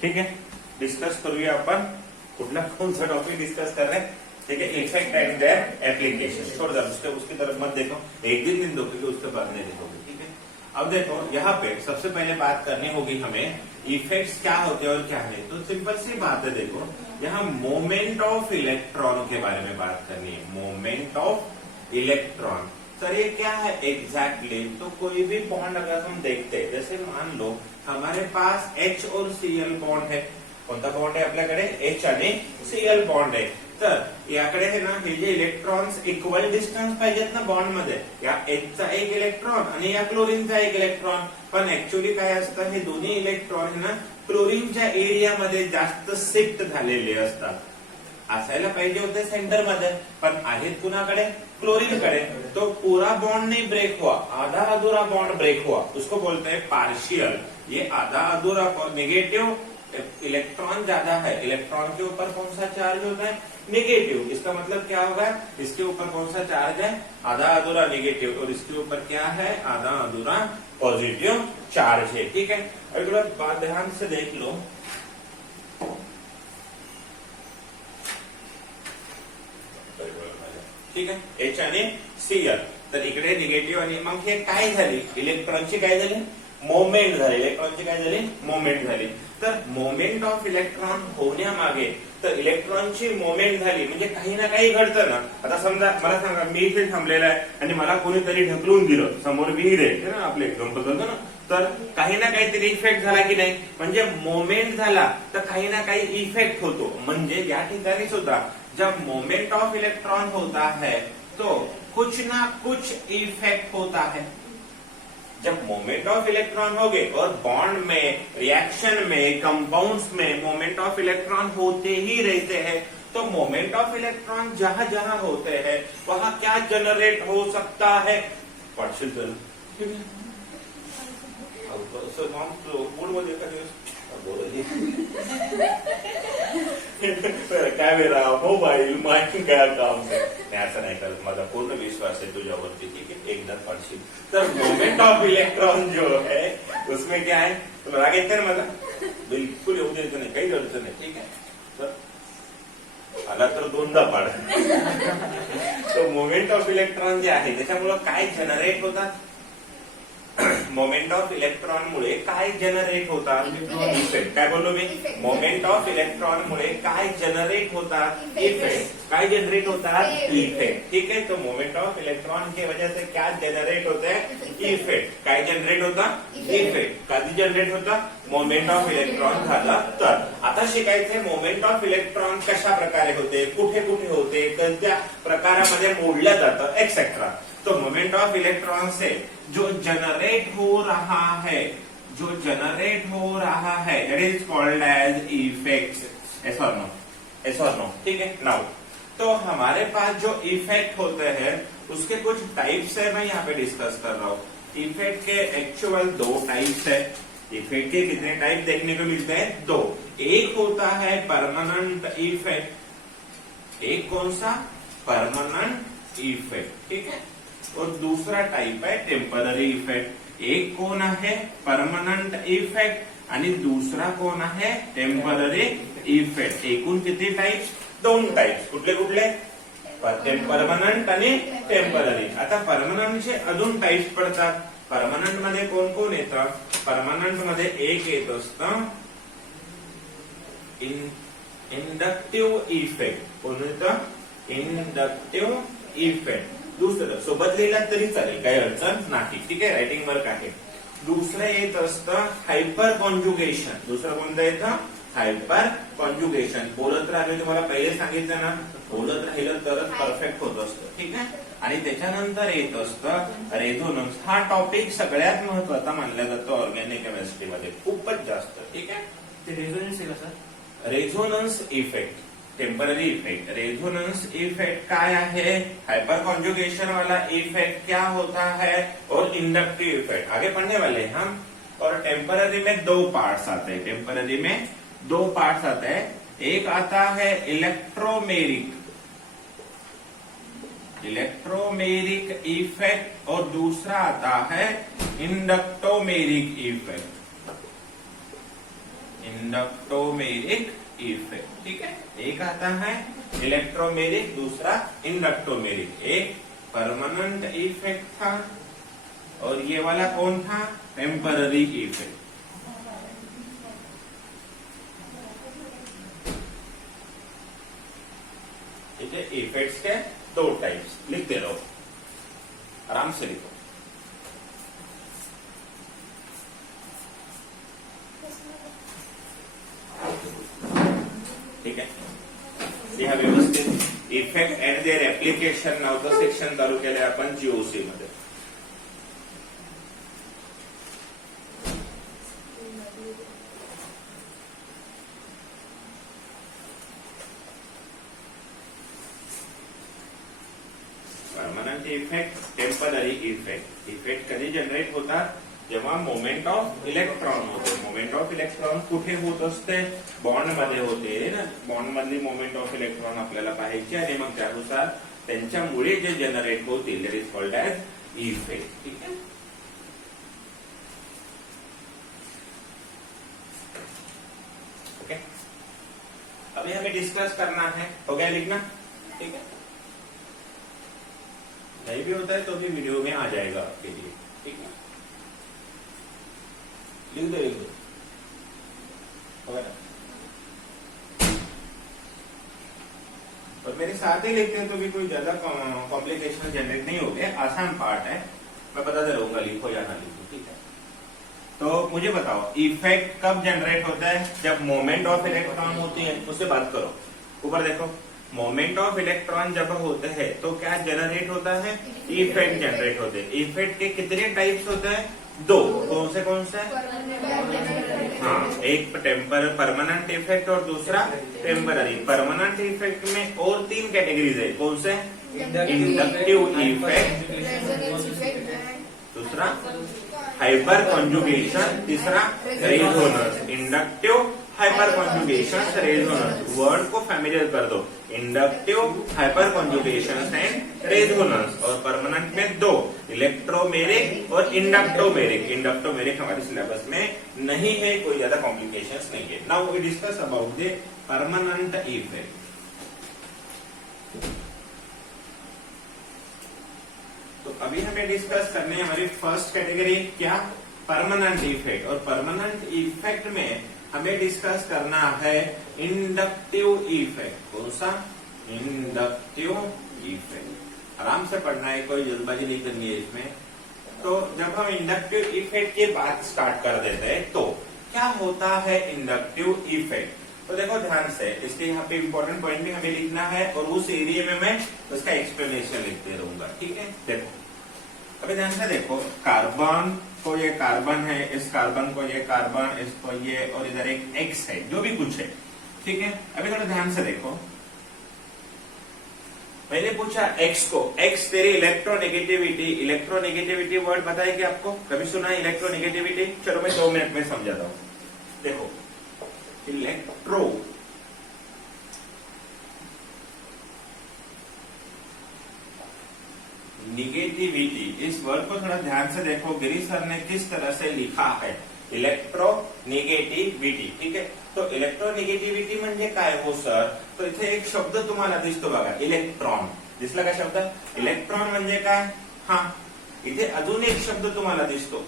ठीक है, डिस्कस करूया आपण कुठला कोणसा टॉपिक डिस्कस कर रहे हैं. ठीक है, इफेक्ट एंड देयर एप्लीकेशन. छोड़ दो उसकी तरफ मत देखो, एक दिन दो क्योंकि उसके बाद नहीं देखोगे. ठीक है, अब देखो यहाँ पे सबसे पहले बात करनी होगी हमें इफेक्ट्स क्या होते हैं और क्या नहीं. तो सिंपल सी बात है, देखो यहाँ मोमेंट ऑफ इलेक्ट्रॉन के बारे में बात करनी है. मोमेंट ऑफ इलेक्ट्रॉन, सर ये क्या है एग्जैक्टली तो कोई भी बॉन्ड अगर हम देखते हैं, जैसे मान लो हमारे पास H और Cl बॉन्ड है. कोणता बॉन्ड आहे आपल्याकडे? H आणि Cl बॉन्ड आहे. तर याकडे है ना हे जे इलेक्ट्रॉन्स इक्वल डिस्टन्स पाहिजेत ना बॉन्ड मध्ये, या Hचा एक इलेक्ट्रॉन आणि या क्लोरीनचा एक इलेक्ट्रॉन. पण ऍक्च्युअली काय असतं, हे दोन्ही इलेक्ट्रॉन है ना क्लोरीनच्या एरियामध्ये जास्त शिफ्ट झालेले असतात. असायला पाहिजे होते सेंटर मध्ये, पण आहेत कुणाकडे? क्लोरीन कडे. तो पूरा बॉन्ड नहीं ब्रेक हुआ, आधा अधूरा बॉन्ड ब्रेक हुआ, उसको बोलते हैं पार्शियल. ये आधा अधूरा नेगेटिव इलेक्ट्रॉन ज्यादा है, इलेक्ट्रॉन के ऊपर कौन सा चार्ज होता है? नेगेटिव. इसका मतलब क्या होगा, इसके ऊपर कौन सा चार्ज है? आधा अधूरा नेगेटिव, और इसके ऊपर क्या है? आधा अधूरा पॉजिटिव चार्ज है. ठीक है, एक बात ध्यान से देख लो. ठीक आहे, H आणि Cl. तर इकडे निगेटिव्ह आणि मग हे काय झाली, इलेक्ट्रॉनची काय झाली? मोमेंट झाली. इलेक्ट्रॉनची काय झाली? मोमेंट झाली. तर मोमेंट ऑफ इलेक्ट्रॉन होण्यामागे, तर इलेक्ट्रॉनची मोमेंट झाली म्हणजे काही ना काही घडतं ना. आता समजा मला सांगा, मी इथे थांबलेला आहे आणि मला कोणीतरी ढकलून दिलं, समोर विहीर आहे ना, आपले एक्झाम्पल करतो ना, तर काही ना काहीतरी इफेक्ट झाला की नाही, म्हणजे मोमेंट झाला तर काही ना काही इफेक्ट होतो. म्हणजे या ठिकाणी सुद्धा जब मोमेंट ऑफ इलेक्ट्रॉन होता है तो कुछ ना कुछ इफेक्ट होता है. जब मोमेंट ऑफ इलेक्ट्रॉन हो गए और बॉन्ड में, रिएक्शन में, कंपाउंड्स में मोमेंट ऑफ इलेक्ट्रॉन होते ही रहते हैं, तो मोमेंट ऑफ इलेक्ट्रॉन जहां जहां होते हैं वहां क्या जनरेट हो सकता है? पार्शियल. कॅमेरा, मोबाईल, माइक काय काम नाही, असं नाही करत. माझा पूर्ण विश्वास आहे तुझ्यावरती. ठीक आहे, एकदा पडशील. तर मोमेंट ऑफ इलेक्ट्रॉन जो है उसमें क्या है, तुला राग येते ना मला? बिलकुल येऊ द्यायचं नाही, काही अडचण नाही. ठीक आहे, तर आला तर दोनदा पाड. तो मोमेंट ऑफ इलेक्ट्रॉन जे आहे त्याच्यामुळे काय जनरेट होतात? मोमेंट ऑफ इलेक्ट्रॉन मुळे काय जनरेट होतात? इफेक्ट. काय बोललो मी? मोमेंट ऑफ इलेक्ट्रॉन मुळे काय जनरेट होतात? इफेक्ट. काय जनरेट होतात? इफेक्ट. ठीक है, तो मोमेंट ऑफ इलेक्ट्रॉन की वजह से क्या जनरेट होते हैं? इफेक्ट. काय जनरेट होता? इफेक्ट. कधी जनरेट होता? मोमेंट ऑफ इलेक्ट्रॉन झाला तर. आता शिकायचे मोमेंट ऑफ इलेक्ट्रॉन कशा प्रकारे होते, कुठे कुठे होते, कोणत्या प्रकारामध्ये मोडलं जातं, एक्सेट्रा. तो मोमेंट ऑफ इलेक्ट्रॉन से जो जनरेट हो रहा है, जो जनरेट हो रहा है, that is called as effects. Yes और नो? एस और नो? ठीक है. नाउ तो हमारे पास जो इफेक्ट होते हैं उसके कुछ टाइप्स है, मैं यहाँ पे डिस्कस कर रहा हूँ. इफेक्ट के एक्चुअल दो टाइप्स है. इफेक्ट के कितने टाइप देखने को मिलते हैं? दो. एक होता है परमानेंट इफेक्ट. एक कौन सा? Permanent effect. ठीक है, और दूसरा टाइप है टेम्पररी इफेक्ट. एक कोण आहे? परमनंट इफेक्ट आणि दूसरा कोण आहे? Temporary effect. एकूण किती टाइप्स? दोन टाइप्स. कुठले कुठले? परमनंट आणि टेम्पररी. आता परमनंटचे अजून टाइप्स पडतात. परमनंट मध्ये कोण कोण येतं? परमनंट मध्ये एक येत असतं इंडक्टिव्ह इफेक्ट. कोण येतं? Inductive effect. दुसरं सोबत लिहिला तरी चालेल, काही अडचण नाही. ठीक आहे, रायटिंग वर्क आहे. दुसरं येत असतं हायपर कॉन्जुगेशन. दुसरं कोणतं येतं? Hyper conjugation. बोलत राहिलं, तुम्हाला पहिले सांगितलं ना, बोलत राहिलं तरच परफेक्ट होत असतं. ठीक आहे, आणि त्याच्यानंतर येत असतं रेझोनन्स. हा टॉपिक सगळ्यात महत्वाचा मानला जातो ऑर्गॅनिक केमिस्ट्री मध्ये, खूपच जास्त. ठीक आहे, ते रेझोनन्स आहे का sir? Resonance effect, temporary effect. Resonance effect काय है? हाइपर कॉन्जुगेशन वाला इफेक्ट क्या होता है, और इंडक्टिव इफेक्ट आगे पढ़ने वाले हैं हम. और टेम्पररी में दो पार्ट्स आते हैं. टेम्पररी में दो पार्ट्स आते हैं. एक आता है इलेक्ट्रोमेरिक, इलेक्ट्रोमेरिक इफेक्ट, और दूसरा आता है इंडक्टोमेरिक इफेक्ट. Inductomeric effect. ठीक है, एक आता है इलेक्ट्रोमेरिक, दूसरा इंडक्टोमेरिक। एक परमानेंट इफेक्ट था और ये वाला कौन था? Temporary effect. ठीक है, इफेक्ट्स के दो टाइप्स लिखते रहो, आराम से लिखो। ठीक है, लिहा व्यवस्थित। इफेक्ट अँड देअर ऍप्लिकेशन नावाचं सेक्शन चालू केलंय आपण जीओसी मध्ये। Permanent effect, temporary effect. Effect कधी जनरेट होतात? जेव्हा मोमेंट ऑफ इलेक्ट्रॉन होते। मोमेंट ऑफ इलेक्ट्रॉन कुठे होत असते? बॉन्ड मध्ये होते ना। बॉन्ड मधली मोमेंट ऑफ इलेक्ट्रॉन आपल्याला पाहायची आणि मग त्यानुसार त्यांच्यामुळे जे जनरेट होतील that is called as effect. ठीक है, ओके। अभी हमें डिस्कस करना है, हो गया लिखना? ठीक है, नहीं भी होता है तो भी वीडियो में आ जाएगा आपके लिए। ठीक है, लिख दो लिख दो, हो गया। और मेरे साथ ही लिखते हैं तो भी कोई ज्यादा कॉम्प्लिकेशन जनरेट नहीं हो गया, आसान पार्ट है। मैं बताते रहूंगा लिखो या ना लिखो। ठीक है, तो मुझे बताओ इफेक्ट कब जनरेट होता है? जब मोमेंट ऑफ इलेक्ट्रॉन होती है, उससे बात करो। ऊपर देखो, मोमेंट ऑफ इलेक्ट्रॉन जब होते हैं तो क्या जनरेट होता है? इफेक्ट जनरेट होते हैं। इफेक्ट के कितने टाइप्स होते हैं? दो। कौन से? हाँ, एक परमानेंट इफेक्ट और दूसरा टेम्पररी। परमानेंट इफेक्ट में और तीन कैटेगरीज है। कौन से? इंडक्टिव इफेक्ट, दूसरा हाइपर कॉन्जुगेशन, तीसरा resonance. Inductive, hyper conjugation, resonance. Word को फैमिलियर कर दो, inductive, hyper conjugation and resonance. और परमानेंट में दो, इलेक्ट्रोमेरिक और इंडक्टोमेरिक। इंडक्टोमेरिक हमारे सिलेबस में नहीं है, कोई ज्यादा कॉम्प्लिकेशंस नहीं है। Now we discuss about the permanent effect. तो अभी हमें डिस्कस करने हमारी फर्स्ट कैटेगरी क्या? Permanent effect. और परमानेंट इफेक्ट में हमें डिस्कस करना है इंडक्टिव इफेक्ट। कौन सा? Inductive effect. आराम से पढ़ना है, कोई जल्दबाजी नहीं करनी है इसमें। तो जब हम इंडक्टिव इफेक्ट की बात स्टार्ट कर देते हैं तो क्या होता है इंडक्टिव इफेक्ट? तो देखो ध्यान से, इसके यहाँ पे इंपॉर्टेंट पॉइंट भी हमें लिखना है और उस एरिया में मैं उसका एक्सप्लेनेशन लिखते रहूंगा। ठीक है, देखो अभी ध्यान से देखो, कार्बन को ये कार्बन है, इस कार्बन को ये कार्बन, इसको ये, और इधर एक एक्स है, जो भी कुछ है। ठीक है, अभी थोड़ा ध्यान से देखो, मैंने पूछा एक्स को, एक्स तेरी इलेक्ट्रोनेगेटिविटी। इलेक्ट्रोनेगेटिविटी वर्ड पता है क्या आपको? कभी सुना है इलेक्ट्रोनेगेटिविटी? चलो मैं 2 मिनट में समझाता हूँ। देखो, इलेक्ट्रो निगेटिविटी, इस वर्ड को थोड़ा ध्यान से देखो, गिरी सर ने किस तरह से लिखा है, इलेक्ट्रो निगेटिविटी। ठीक है, तो इलेक्ट्रो निगेटिविटी म्हणजे काय हो सर? तो इथे एक शब्द तुम्हाला दिसतो बघा, इलेक्ट्रॉन। दिसला का शब्द? इलेक्ट्रॉन म्हणजे काय? हा, इथे अजून एक शब्द तुम्हाला दिसतो,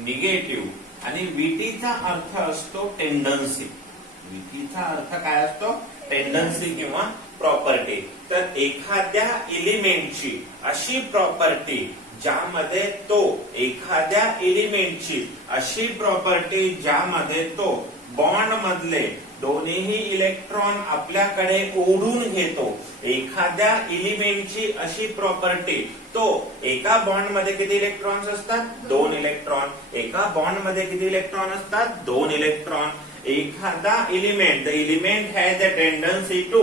निगेटिव्ह। आणि वीटीचा अर्थ असतो टेंडन्सी। वीटीचा अर्थ काय असतो? टेंडन्सी किंवा प्रॉपर्टी। तर एखाद्या एलिमेंटची अशी प्रॉपर्टी ज्यामध्ये तो, एखाद्या एलिमेंटची अशी प्रॉपर्टी ज्यामध्ये तो बॉन्ड मधले दोन्ही इलेक्ट्रॉन आपल्याकडे ओढून घेतो। एखाद्या एलिमेंटची अशी प्रॉपर्टी, तो एका बॉन्ड मध्ये किती इलेक्ट्रॉन्स असतात? 2 इलेक्ट्रॉन। एका बॉन्ड मध्ये किती इलेक्ट्रॉन असतात? 2 इलेक्ट्रॉन। एखादा element, the element has the tendency to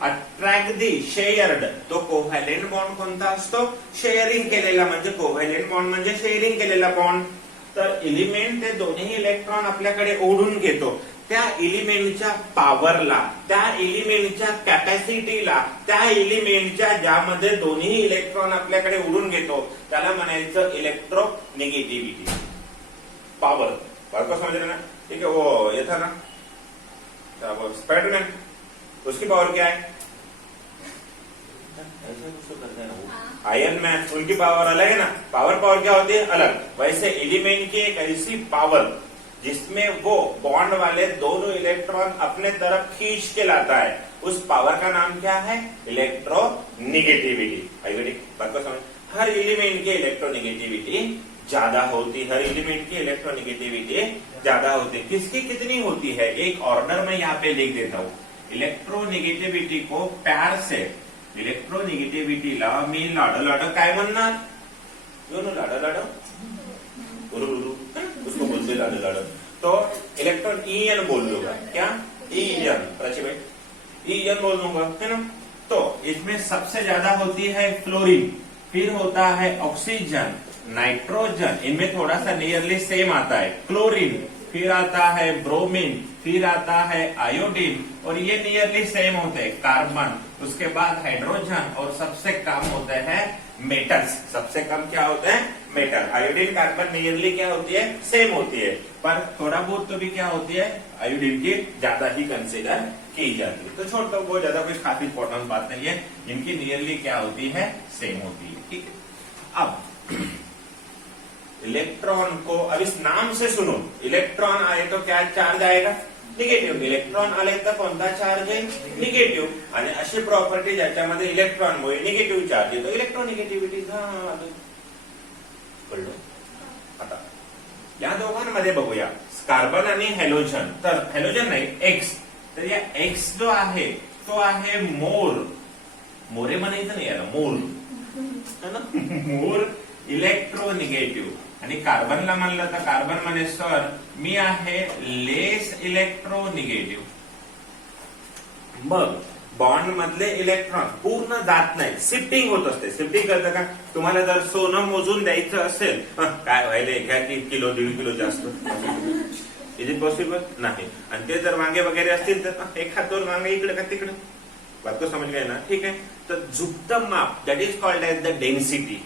attract the shared, तो कोव्हॅलेंट बॉन्ड कोणता असतो? शेअरिंग केलेला, म्हणजे कोव्हॅलेंट बॉन्ड म्हणजे शेअरिंग केलेला बॉन्ड। तर एलिमेंट ते दोन्ही इलेक्ट्रॉन आपल्याकडे ओढून घेतो। त्या एलिमेंटच्या पॉवरला, त्या एलिमेंटच्या कॅपॅसिटीला, त्या एलिमेंटच्या ज्यामध्ये दोन्ही इलेक्ट्रॉन आपल्याकडे ओढून घेतो त्याला म्हणायचं इलेक्ट्रोनिगेटिव्हिटी। पावर, बात को समझ रहे ना? ठीक है, वो ये था ना स्पाइडरमैन, उसकी पावर क्या है? ऐसे कुछ तो करते हैं ना वो, आयरन मैन, उनकी पावर अलग है ना, पावर क्या होती है? अलग। वैसे एलिमेंट की एक ऐसी पावर जिसमें वो बॉन्ड वाले दोनों इलेक्ट्रॉन अपने तरफ खींच के लाता है, उस पावर का नाम क्या है? इलेक्ट्रोनिगेटिविटी। बात को समझ? हर एलिमेंट की इलेक्ट्रोनिगेटिविटी ज्यादा होती, हर एलिमेंट की इलेक्ट्रोनिगेटिविटी ज्यादा होती। किसकी कितनी होती है? एक ऑर्डर में यहाँ पे लिख देता हूँ। इलेक्ट्रोनिगेटिविटी को प्यार से इलेक्ट्रोनिगेटिविटीला मी लाडो काय म्हणणार? लाडो उसको बोलते लाडो। तो इलेक्ट्रॉन ईएन बोल दूंगा, क्या? ईएन, ईएन बोल दूंगा, है ना? तो इसमें सबसे ज्यादा होती है फ्लोरीन, फिर होता है ऑक्सीजन, नाइट्रोजन, इनमें थोड़ा सा नियरली सेम आता है, क्लोरीन, फिर आता है ब्रोमीन, फिर आता है आयोडीन, और ये नियरली सेम होते हैं, कार्बन, उसके बाद हाइड्रोजन, और सबसे कम होते हैं मेटल्स। सबसे कम क्या होते हैं? मेटल। आयोडीन कार्बन नियरली क्या होती है? सेम होती है, पर थोड़ा बहुत तो भी क्या होती है? आयोडीन की ज्यादा ही कंसिडर की जाती है। तो छोड़ दो, वो ज्यादा कोई खास इंपॉर्टेंट बात नहीं है, इनकी नियरली क्या होती है? सेम होती है। ठीक है, अब इलेक्ट्रॉन को, अब इस नाम से सुनो, इलेक्ट्रॉन आए तो क्या चार्ज आएगा? निगेटिव्ह. इलेक्ट्रॉन आले तर कोणता चार्ज आहे? निगेटिव्ह. आणि अशी प्रॉपर्टी ज्याच्यामध्ये इलेक्ट्रॉनमुळे निगेटिव्ह चार्ज येतो, इलेक्ट्रोनिगेटिव्हिटी झालं. कळलं? आता या दोघांमध्ये बघूया, कार्बन आणि हॅलोजन. तर हॅलोजन नाही, एक्स. तर या एक्स जो आहे तो आहे मोर, मोरे म्हणायचं नाही याला, मोर है ना, मोर इलेक्ट्रोनिगेटिव्ह. आणि कार्बनला म्हणलं तर कार्बन म्हणे सर मी आहे लेस इलेक्ट्रोनिगेटिव्ह. मग बॉन्ड मधले इलेक्ट्रॉन पूर्ण जात नाही, शिफ्टिंग होत असते. शिफ्टिंग करतं का? तुम्हाला जर सोनं मोजून द्यायचं असेल, काय व्हायलंय, घ्या की किलो 1.5 किलो जास्त, इज इट पॉसिबल? नाही. आणि ते जर वांगे वगैरे असतील तर एक हात 2 वांगे इकडे का तिकडे, बात को समझ गए ना? ठीक है, तर झुकतं माप, that is called as the density.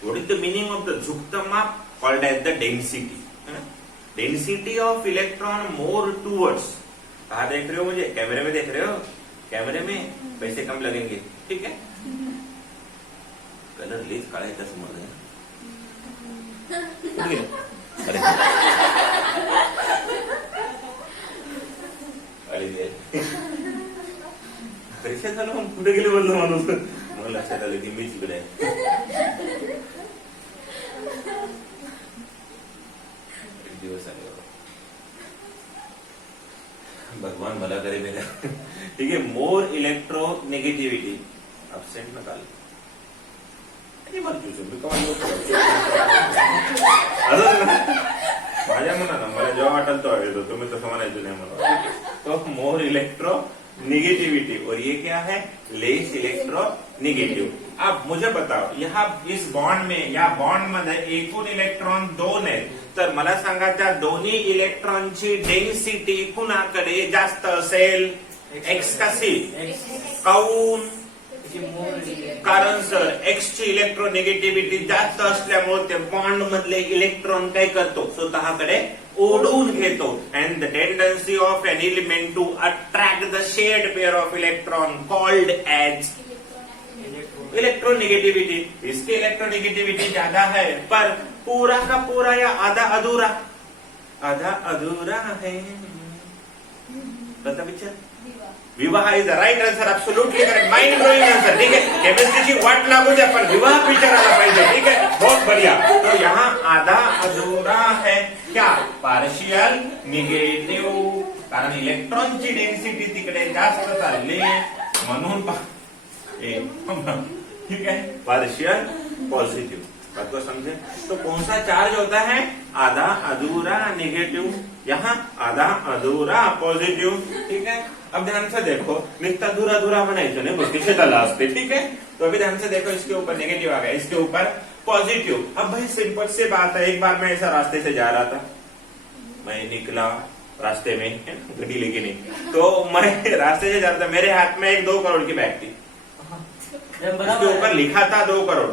What is the meaning of the झुकता माप? Called as the density. Density of electron more towards. कहा देख रहे हो मुझे? कैमरे में देख रहे हो? कैमरे में पैसे कम लगेंगे, ठीक है? कलर लीज काढायचा समोर आहे. अरे अरे परीक्षा झालं मग कुठे गेले बोललो माणूस, मला लक्षात आलं की मी तिकडे आहे. दिवस आले भगवान भला करे मेरा. ठीक है, मोर इलेक्ट्रोनिगेटिविटी अब्सेंट नकाल. माझ्या मनाला मला जेव्हा वाटेल तो येतो, तुम्ही तसं म्हणायचं नाही मला. तो मोर इलेक्ट्रोनिगेटिविटी, और ये क्या है? Less electronegative. अब मुझे बताओ, यहाँ इस बॉन्ड में या बॉन्ड मध्ये एकूण इलेक्ट्रॉन 2 आहेत, तर मला सांगा त्या दोन्ही इलेक्ट्रॉनची डेन्सिटी कुणाकडे जास्त असेल? एक्स का सी? काऊन? कारण सर एक्स ची इलेक्ट्रोनिगेटिव्हिटी जास्त असल्यामुळे ते बॉन्ड मधले इलेक्ट्रॉन काय करतो? स्वतःकडे ओढून घेतो. And the tendency of an element to attract the shared pair of electron called as electronegativity. इसकी इलेक्ट्रोनिगेटिविटी ज्यादा है, पर पूरा का पूरा या आधा अधूरा? आधा अधूरा है. बता पिक्चर. विवाह is the right answer, absolutely correct, mind blowing answer. ठीक है, केमिस्ट्रीची वाट लागू द्या, पण विवाह पिक्चर आला पाहिजे. ठीक है, बहुत बढ़िया. तो यहाँ आधा अधूरा है क्या? पार्शियल निगेटिव्ह, कारण इलेक्ट्रॉनची डेन्सिटी तिकडे जास्त चालली म्हणून. ठीक है, पार्शियल पॉजिटिव. बात को समझे? तो कौन सा चार्ज होता है? आधा अधूरा निगेटिव, यहाँ आधा अधूरा पॉजिटिव. ठीक है, अब ध्यान से देखो, निकता धूरा धूरा बनाइए नहीं, बस किसे डाला असते. ठीक है, तो अभी ध्यान से देखो, इसके ऊपर नेगेटिव आ गया, इसके ऊपर पॉजिटिव. अब भाई सिंपल से बात है, एक बार मैं ऐसा रास्ते से जा रहा था, मैं निकला रास्ते में गड्डी लेके नहीं, तो मैं रास्ते से जा रहा था, मेरे हाथ में एक 2 करोड़ की बैग थी, उसके ऊपर लिखा था 2 करोड़.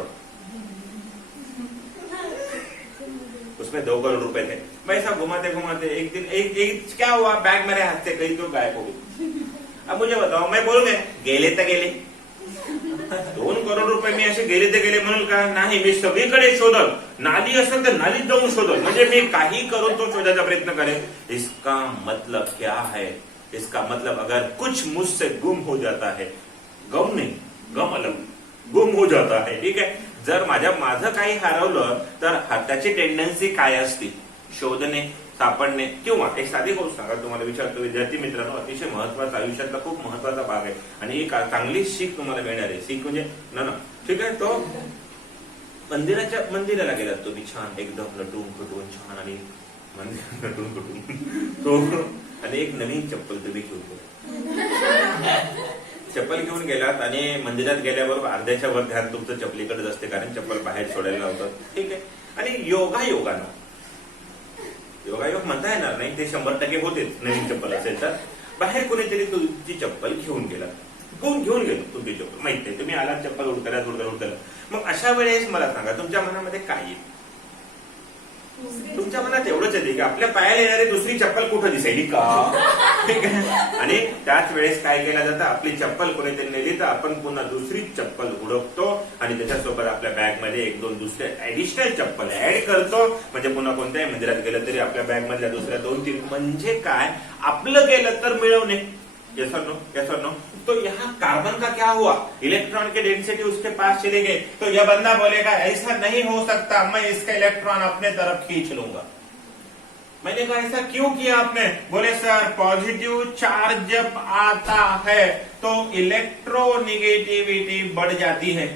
उसमें 2 करोड़ रुपए थे। मैं ऐसा घुमाते घुमाते एक दिन एक क्या हुआ, बैग मेरे हाथ से कहीं तो गायब हो गई। अब मुझे बताओ, मैं बोल गए गेले तर गेले, 2 करोड़ रुपये मी असे गेले तर गेले म्हणून का नाही, मी सगळीकडे शोधल, नाली असेल तर नालीत जाऊन शोधल, म्हणजे मी काही करून तो शोधायचा प्रयत्न करेन। इसका मतलब क्या है, इसका मतलब अगर कुछ मुझसे गुम हो जाता है, गम नहीं, गम अलग, गुम हो जाता है, ठीक आहे। जर माझं काही हरवलं तर त्याची टेंडन्सी काय असते, शोधणे, सापडणे, किंवा एक साधी गोष्ट सांगा तुम्हाला विचारतो विद्यार्थी मित्रांनो, अतिशय महत्वाचा, आयुष्यातला खूप महत्वाचा भाग आहे आणि एक चांगली शीख तुम्हाला मिळणार आहे। शीख म्हणजे ना ठीक आहे, तो मंदिराला गेलात तुम्ही छान एकदम नटून खटून छान, आणि मंदिर नटून खटून तो, आणि एक नवीन चप्पल तुम्ही घेऊन चप्पल घेऊन गेलात आणि मंदिरात गेल्याबरोबर अर्ध्याच्या वर ध्यान तुमचं चपलीकडेच असते, कारण चप्पल बाहेर सोडायला लावतात, ठीक आहे। आणि योगायोग म्हणता येणार नाही, ते 100% होतेच, नवीन चप्पल असेल तर। बाहेर कोणीतरी तुमची चप्पल घेऊन गेला, कोण घेऊन गेलो तुमची चप्पल माहित नाही, तुम्ही आलात चप्पल उडकला, मग अशा वेळेस मला सांगा तुमच्या मनामध्ये काय येईल? तुमच्या मनात एवढंच येते की आपल्या पायाला येणारी दुसरी चप्पल कुठं दिसेल का, ठीक आहे। आणि त्याच वेळेस काय केलं जातं, आपली चप्पल कोणीतरी नेली तर आपण पुन्हा दुसरी चप्पल उडकतो आणि त्याच्यासोबत आपल्या बॅग मध्ये 1-2 दुसरे ऍडिशनल चप्पल ऍड करतो, म्हणजे पुन्हा कोणत्याही मंदिरात गेलं तरी आपल्या बॅग मधल्या दुसऱ्या 2-3, म्हणजे काय, आपलं गेलं तर मिळवणे। यस और नो, यस और नो। तो यहाँ कार्बन का क्या हुआ, इलेक्ट्रॉन के डेंसिटी उसके पास चले गए, तो यह बंदा बोलेगा ऐसा नहीं हो सकता, मैं इसका इलेक्ट्रॉन अपने तरफ खींच लूंगा। मैंने कहा ऐसा क्यों किया आपने, बोले सर पॉजिटिव चार्ज जब आता है तो इलेक्ट्रोनिगेटिविटी बढ़ जाती है।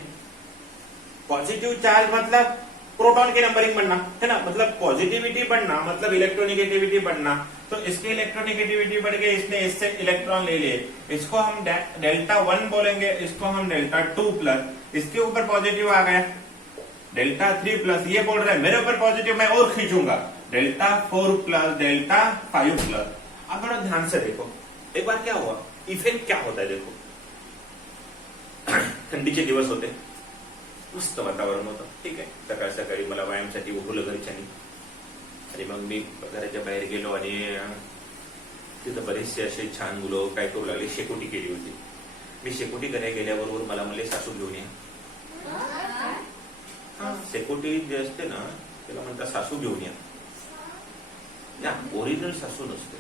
पॉजिटिव चार्ज मतलब प्रोटॉन की नंबरिंग बढ़ना है ना, मतलब पॉजिटिविटी बढ़ना मतलब इलेक्ट्रोनिगेटिविटी बढ़ना, तो इसकी इलेक्ट्रोनिगेटिविटी बढ़ गई, इसने इससे इलेक्ट्रॉन ले लिए, इसको हम डेल्टा 1 बोलेंगे, इसको हम डेल्टा 2 प्लस, इसके ऊपर पॉजिटिव आ गया डेल्टा 3 प्लस, ये बोल रहा है मेरे ऊपर पॉजिटिव मैं और खींचूंगा डेल्टा 4 प्लस डेल्टा 5 प्लस। अब बड़ा ध्यान से देखो एक बार क्या हुआ, इफेक्ट क्या होता है देखो। थंडीचे दिवस होते, मस्त वातावरण होतं, ठीक आहे। सकाळ सकाळी मला व्यायामासाठी उठवलं घरच्यांनी आणि मग मी घराच्या बाहेर गेलो आणि तिथं बरेचसे असे छान मुलं काय करू लागले, शेकोटी केली होती। मी शेकोटी करायला गेल्याबरोबर मला म्हणले सासू घेऊन या। शेकोटी जे असते ना त्याला म्हणतात सासू घेऊन या, ओरिजिनल सासू नसते,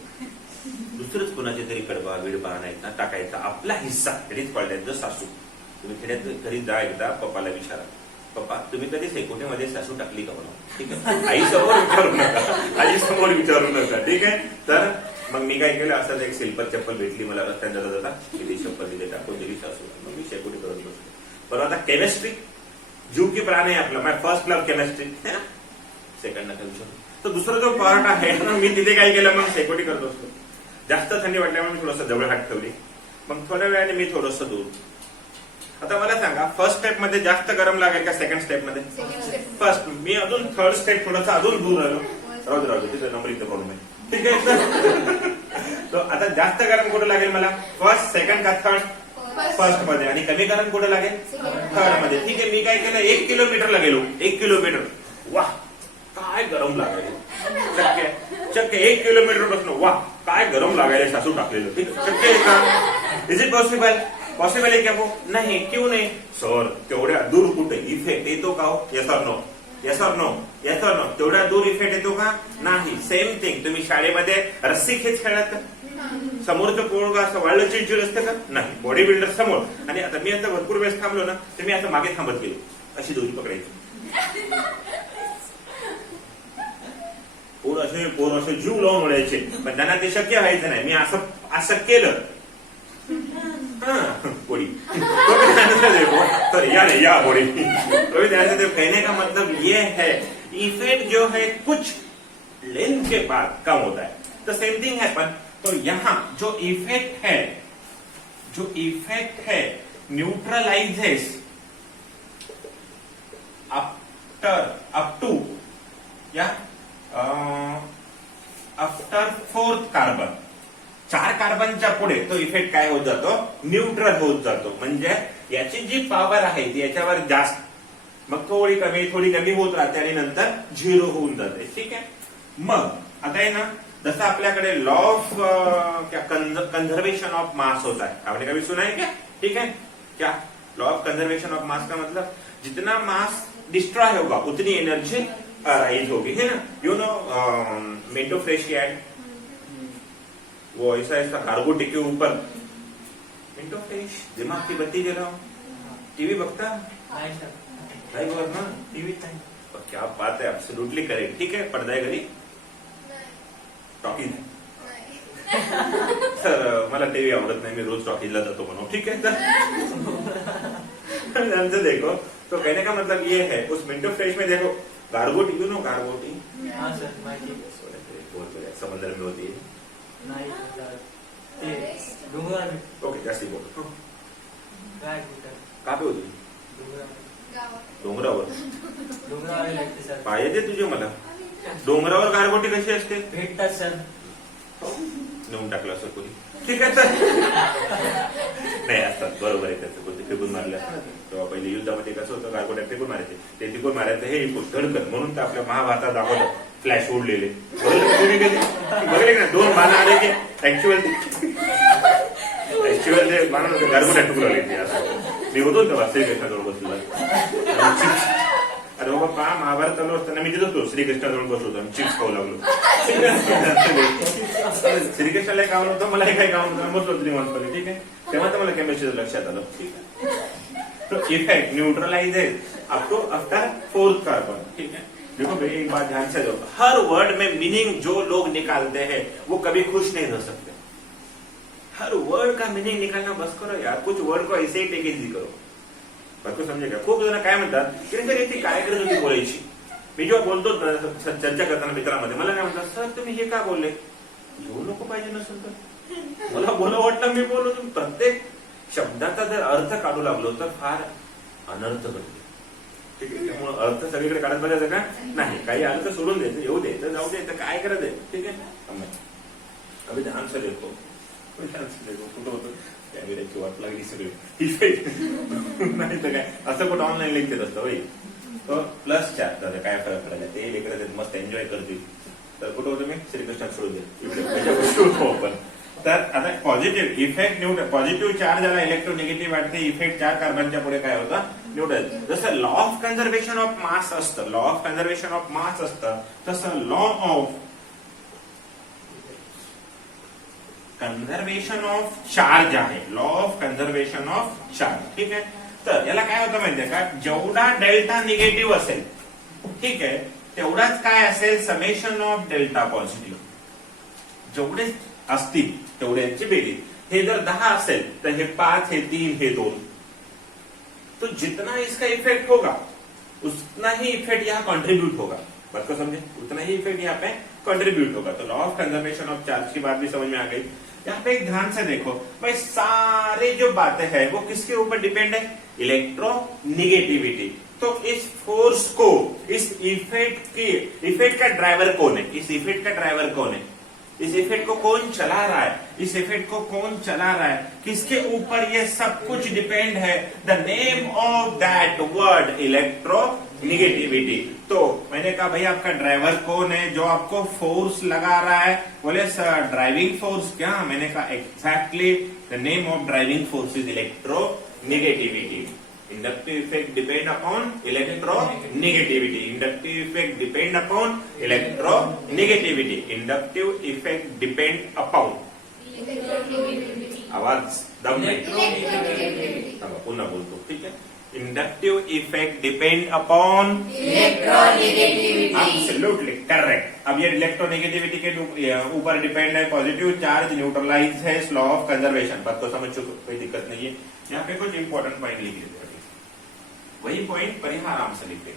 दुसरंच कोणाचे तरी कडबा बिडबा आणायचा टाकायचा, आपला हिस्सा कधीच पडल्याचं सासू। तुम्ही खेड्यात घरी जा एकदा, पप्पाला विचारा, पप्पा तुम्ही कधी शेकोटीमध्ये सासू टाकली का म्हणून, ठीक आहे। आई समोर विचारू नका, आई समोर विचारू नका, ठीक आहे। तर मग मी काय केलं, असंच एक सिल्पर चप्पल भेटली मला रस्त्यात जाता जाता, ती चप्पल तिथे टाकून दिली सासू, मग मी शेकोटी करत बसलो। पण आता केमिस्ट्री जीव की प्राण आहे आपला, my first love chemistry, second नका विचारू। तर दुसरा जो पार्ट आहे ना, मी तिथे काय केलं, मग शेकोटी करत बसलो। जास्त थंडी वाटल्यामुळे मी थोडंसं जवळ हात ठेवली, मग थोड्या वेळाने मी थोडंसं दूर। आता मला सांगा फर्स्ट स्टेप मध्ये जास्त गरम लागेल का सेकंड स्टेप मध्ये? फर्स्ट, मी अजून थर्ड स्टेप थोडासा अजून दूर राहिलो, राहू तिथे नंबर इथं प्रॉब्लेम आहे, ठीक आहे। तो आता जास्त गरम कुठं लागेल मला, फर्स्ट सेकंड का थर्ड? फर्स्ट मध्ये। आणि कमी गरम कुठं लागेल? थर्ड मध्ये, ठीक आहे। मी काय केलं, 1 किलोमीटरला गेलो, 1 किलोमीटर, वाह काय गरम लागायला, चक्के 1 किलोमीटर बसलो, वाह काय गरम लागायला सासू टाकलेलं, ठीक आहे, शक्य आहे का? Is it possible? पॉसिबल आहे क्या वो? नाही, क्यों नाही सर, तेवढ्या दूर कुठे इफेक्ट येतो का? येस और नो, येस और नो, येस और नो, तेवढ्या दूर इफेक्ट येतो का? नाही। सेम थिंग, तुम्ही शाळेमध्ये रस्सी खेच खेळात का? समोरचं पोरगा असं वाळलं चिडचिड असतं का? नाही। बॉडी बिल्डर समोर, आणि आता मी आता भरपूर वेळेस थांबलो ना, तर मी असं मागे थांबत गेलो, अशी दोरी पकडायची, पोर असे जीव लावून ओढायचे, पण त्यांना ते शक्य व्हायचं नाही। मी असं केलं, बॉडी सॉरी या बॉडी तो ध्यान से कहने का मतलब ये है, इफेक्ट जो है कुछ लेंथ के बाद कम होता है, तो सेम थिंग है। तो यहाँ जो इफेक्ट है न्यूट्रलाइजेस अप टू या आफ्टर 4th कार्बन, 4 कार्बनच्या पुढे तो इफेक्ट काय होत जातो, न्यूट्रल होत जातो। म्हणजे याची जी पॉवर आहे ती याच्यावर जास्त, मग थोडी कमी होत राहते आणि नंतर 0 होऊन जाते. ठीक आहे. मग आता आहे ना, जसं आपल्याकडे law of conservation of mass होता है, आपने कभी सुना है क्या? ठीक है. क्या law of conservation of mass का मतलब जितना मास डिस्ट्रॉय होगा उतनी एनर्जी अराइज होगी, है ना. यू नो मिंटो फ्रेश की एड, वो ऐसा कार्गो टिके ऊपर मिंटो फ्रेश, दिमाग की बत्ती जलाओ. टीवी बघता नाही सर. नाही बघत ना टीव्ही नाही. क्या बात है, एब्सोल्युटली करेक्ट. ठीक आहे. पडदा आहे घरी, टॉकीज. सर मला टीव्ही आवडत नाही, मी रोज टॉकीजला जातो म्हणून. ठीक है. तो देखो, तो कहने का मतलब ये है, उस मिंटो फ्रेश में देखो गारगोटी, यू नो गारगोटी. हाँ सर माहिती. समुद्र में होती है. नाही सर. ते डोंगरावर. ओके, जास्ती बोल. काय कुठं? का पे होती? डोंगरावर. डोंगरावर लागते सर. पाहिजे तुझे मला. डोंगरावर गारगोटी कशी असते? भेटतात सर. नेऊन टाकलं असं कोणी. ठीक आहे सर. नाही असतात, बरोबर आहे. त्याचं कोणते फेकून मारलं तेव्हा पहिले युद्धामध्ये कसं होतं, गारगोट्या फेकून मारायचे, ते तिकून मारायचं, हे धडकन म्हणून तर आपल्या महाभारतात दाखवलं फ्लॅश उडलेले. बघले का 2 बाण आले की ऍक्च्युअल ते बाण गारगोट्या टुकरवले ते. असं मी होतो तेव्हा श्रीकृष्णाजवळ बसलो. अरे बाबा पहा, महाभारत चालू असताना मी तिथं होतो, श्रीकृष्णाजवळ बसलो होतो, चिप्स खाऊ लागलो. श्रीकृष्णाला एक आवडलं होतं, मला काही आवडलं, बसलो होतो निवांतपणे. ठीक आहे. तेव्हा तर मला केमिस्ट्री लक्षात आलं. ठीक आहे. तो effect neutralises up to after 4th carbon. ठीक है. देखो भाई एक बात ध्यान से दो, हर वर्ड में मीनिंग जो लोग निकालते हैं वो कभी खुश नहीं रह सकते. हर वर्ड का मीनिंग निकालना बस करो यार. कुछ वर्ड को ऐसे ही टेक इजी करो. बात को समझेगा. खूप जण काय म्हणतात की सर ती काय करत होती बोलायची. मी जेव्हा बोलतो चर्चा करताना मित्रांमध्ये, मला काय म्हणतात, सर तुम्ही हे का बोलले. घेऊ नको पाहिजे नसेल तर मला बोला वाटलं मी बोललो. तुम्ही प्रत्येक शब्दाचा जर अर्थ काढू लागलो तर फार अनर्थ घडते. ठीक आहे. त्यामुळे अर्थ सगळीकडे काढत बघायचं का नाही, काही अर्थ सोडून द्यायचं, येऊ द्यायचं, जाऊ द्यायचं, काय करायचं. ठीक आहे. अभि ध्यान से देखो, कुठं होतं कॅमेऱ्याची वाट लागली सगळी. इफेक्ट नाही तर काय असं कुठं ऑनलाईन लिंक देत असतं भाई. तो +4 काय फरक पडायला, ते लेकर मस्त एन्जॉय करतील. तर कुठं होतं मी श्रीकृष्णात सोडून दे आपण. तर आता positive effect neutral, positive charge आला इलेक्ट्रोनिगेटिव्ह वाटते, इफेक्ट 4 कार्बनच्या पुढे काय होतं, न्यूट्रल. जसं law of conservation of mass असतं, law of conservation of mass असतं, तसं law of conservation of charge आहे. Law of conservation of charge. ठीक आहे. तर याला काय होतं माहितीये का, जेवढा डेल्टा निगेटिव्ह असेल, ठीक आहे, तेवढाच काय असेल, समेशन ऑफ डेल्टा पॉझिटिव्ह. जेवढे असतील तेवढ्यांची बेरीज. हे जर 10 असेल तर हे 5, हे 3, हे 2. तो जितना इसका इफेक्ट होगा उतना ही इफेक्ट यहाँ कंट्रीब्यूट होगा. बात को समझे, उतना ही इफेक्ट यहाँ पे कंट्रीब्यूट होगा. तो law of conservation of charge की बात भी समझ में आ गई. यहाँ पे एक ध्यान से देखो भाई, सारे जो बातें हैं वो किसके ऊपर डिपेंड है, इलेक्ट्रोनिगेटिविटी. तो इस फोर्स को, इस इफेक्ट का ड्राइवर कौन है, इस इफेक्ट का ड्राइवर कौन है, इस इफेक्ट को कौन चला रहा है, इस इफेक्ट को कौन चला रहा है, किसके ऊपर ये सब कुछ डिपेंड है. The name of that word electronegativity. तो मैंने कहा भाई आपका ड्राइवर कौन है, जो आपको फोर्स लगा रहा है. बोले सर ड्राइविंग फोर्स. क्या, मैंने कहा exactly the name of driving force is electronegativity. Inductive effect depend upon electronegativity. Inductive effect depend upon electronegativity. Inductive effect depend upon. आवाज दम नहीं. पुन्हा बोलतो. ठीक है. Inductive effect depend upon electronegativity. Absolutely correct. अब ये इलेक्ट्रोनेगेटिविटी के ऊपर डिपेंड है. पॉजिटिव चार्ज न्यूट्रलाइज है लॉ ऑफ कंजर्वेशन. बात को समझ चुके, कोई दिक्कत नहीं है. यहाँ पे कुछ इंपॉर्टेंट पॉइंट लिख लेते हैं, वही पॉइंट पर यहाँ आराम से लिखते.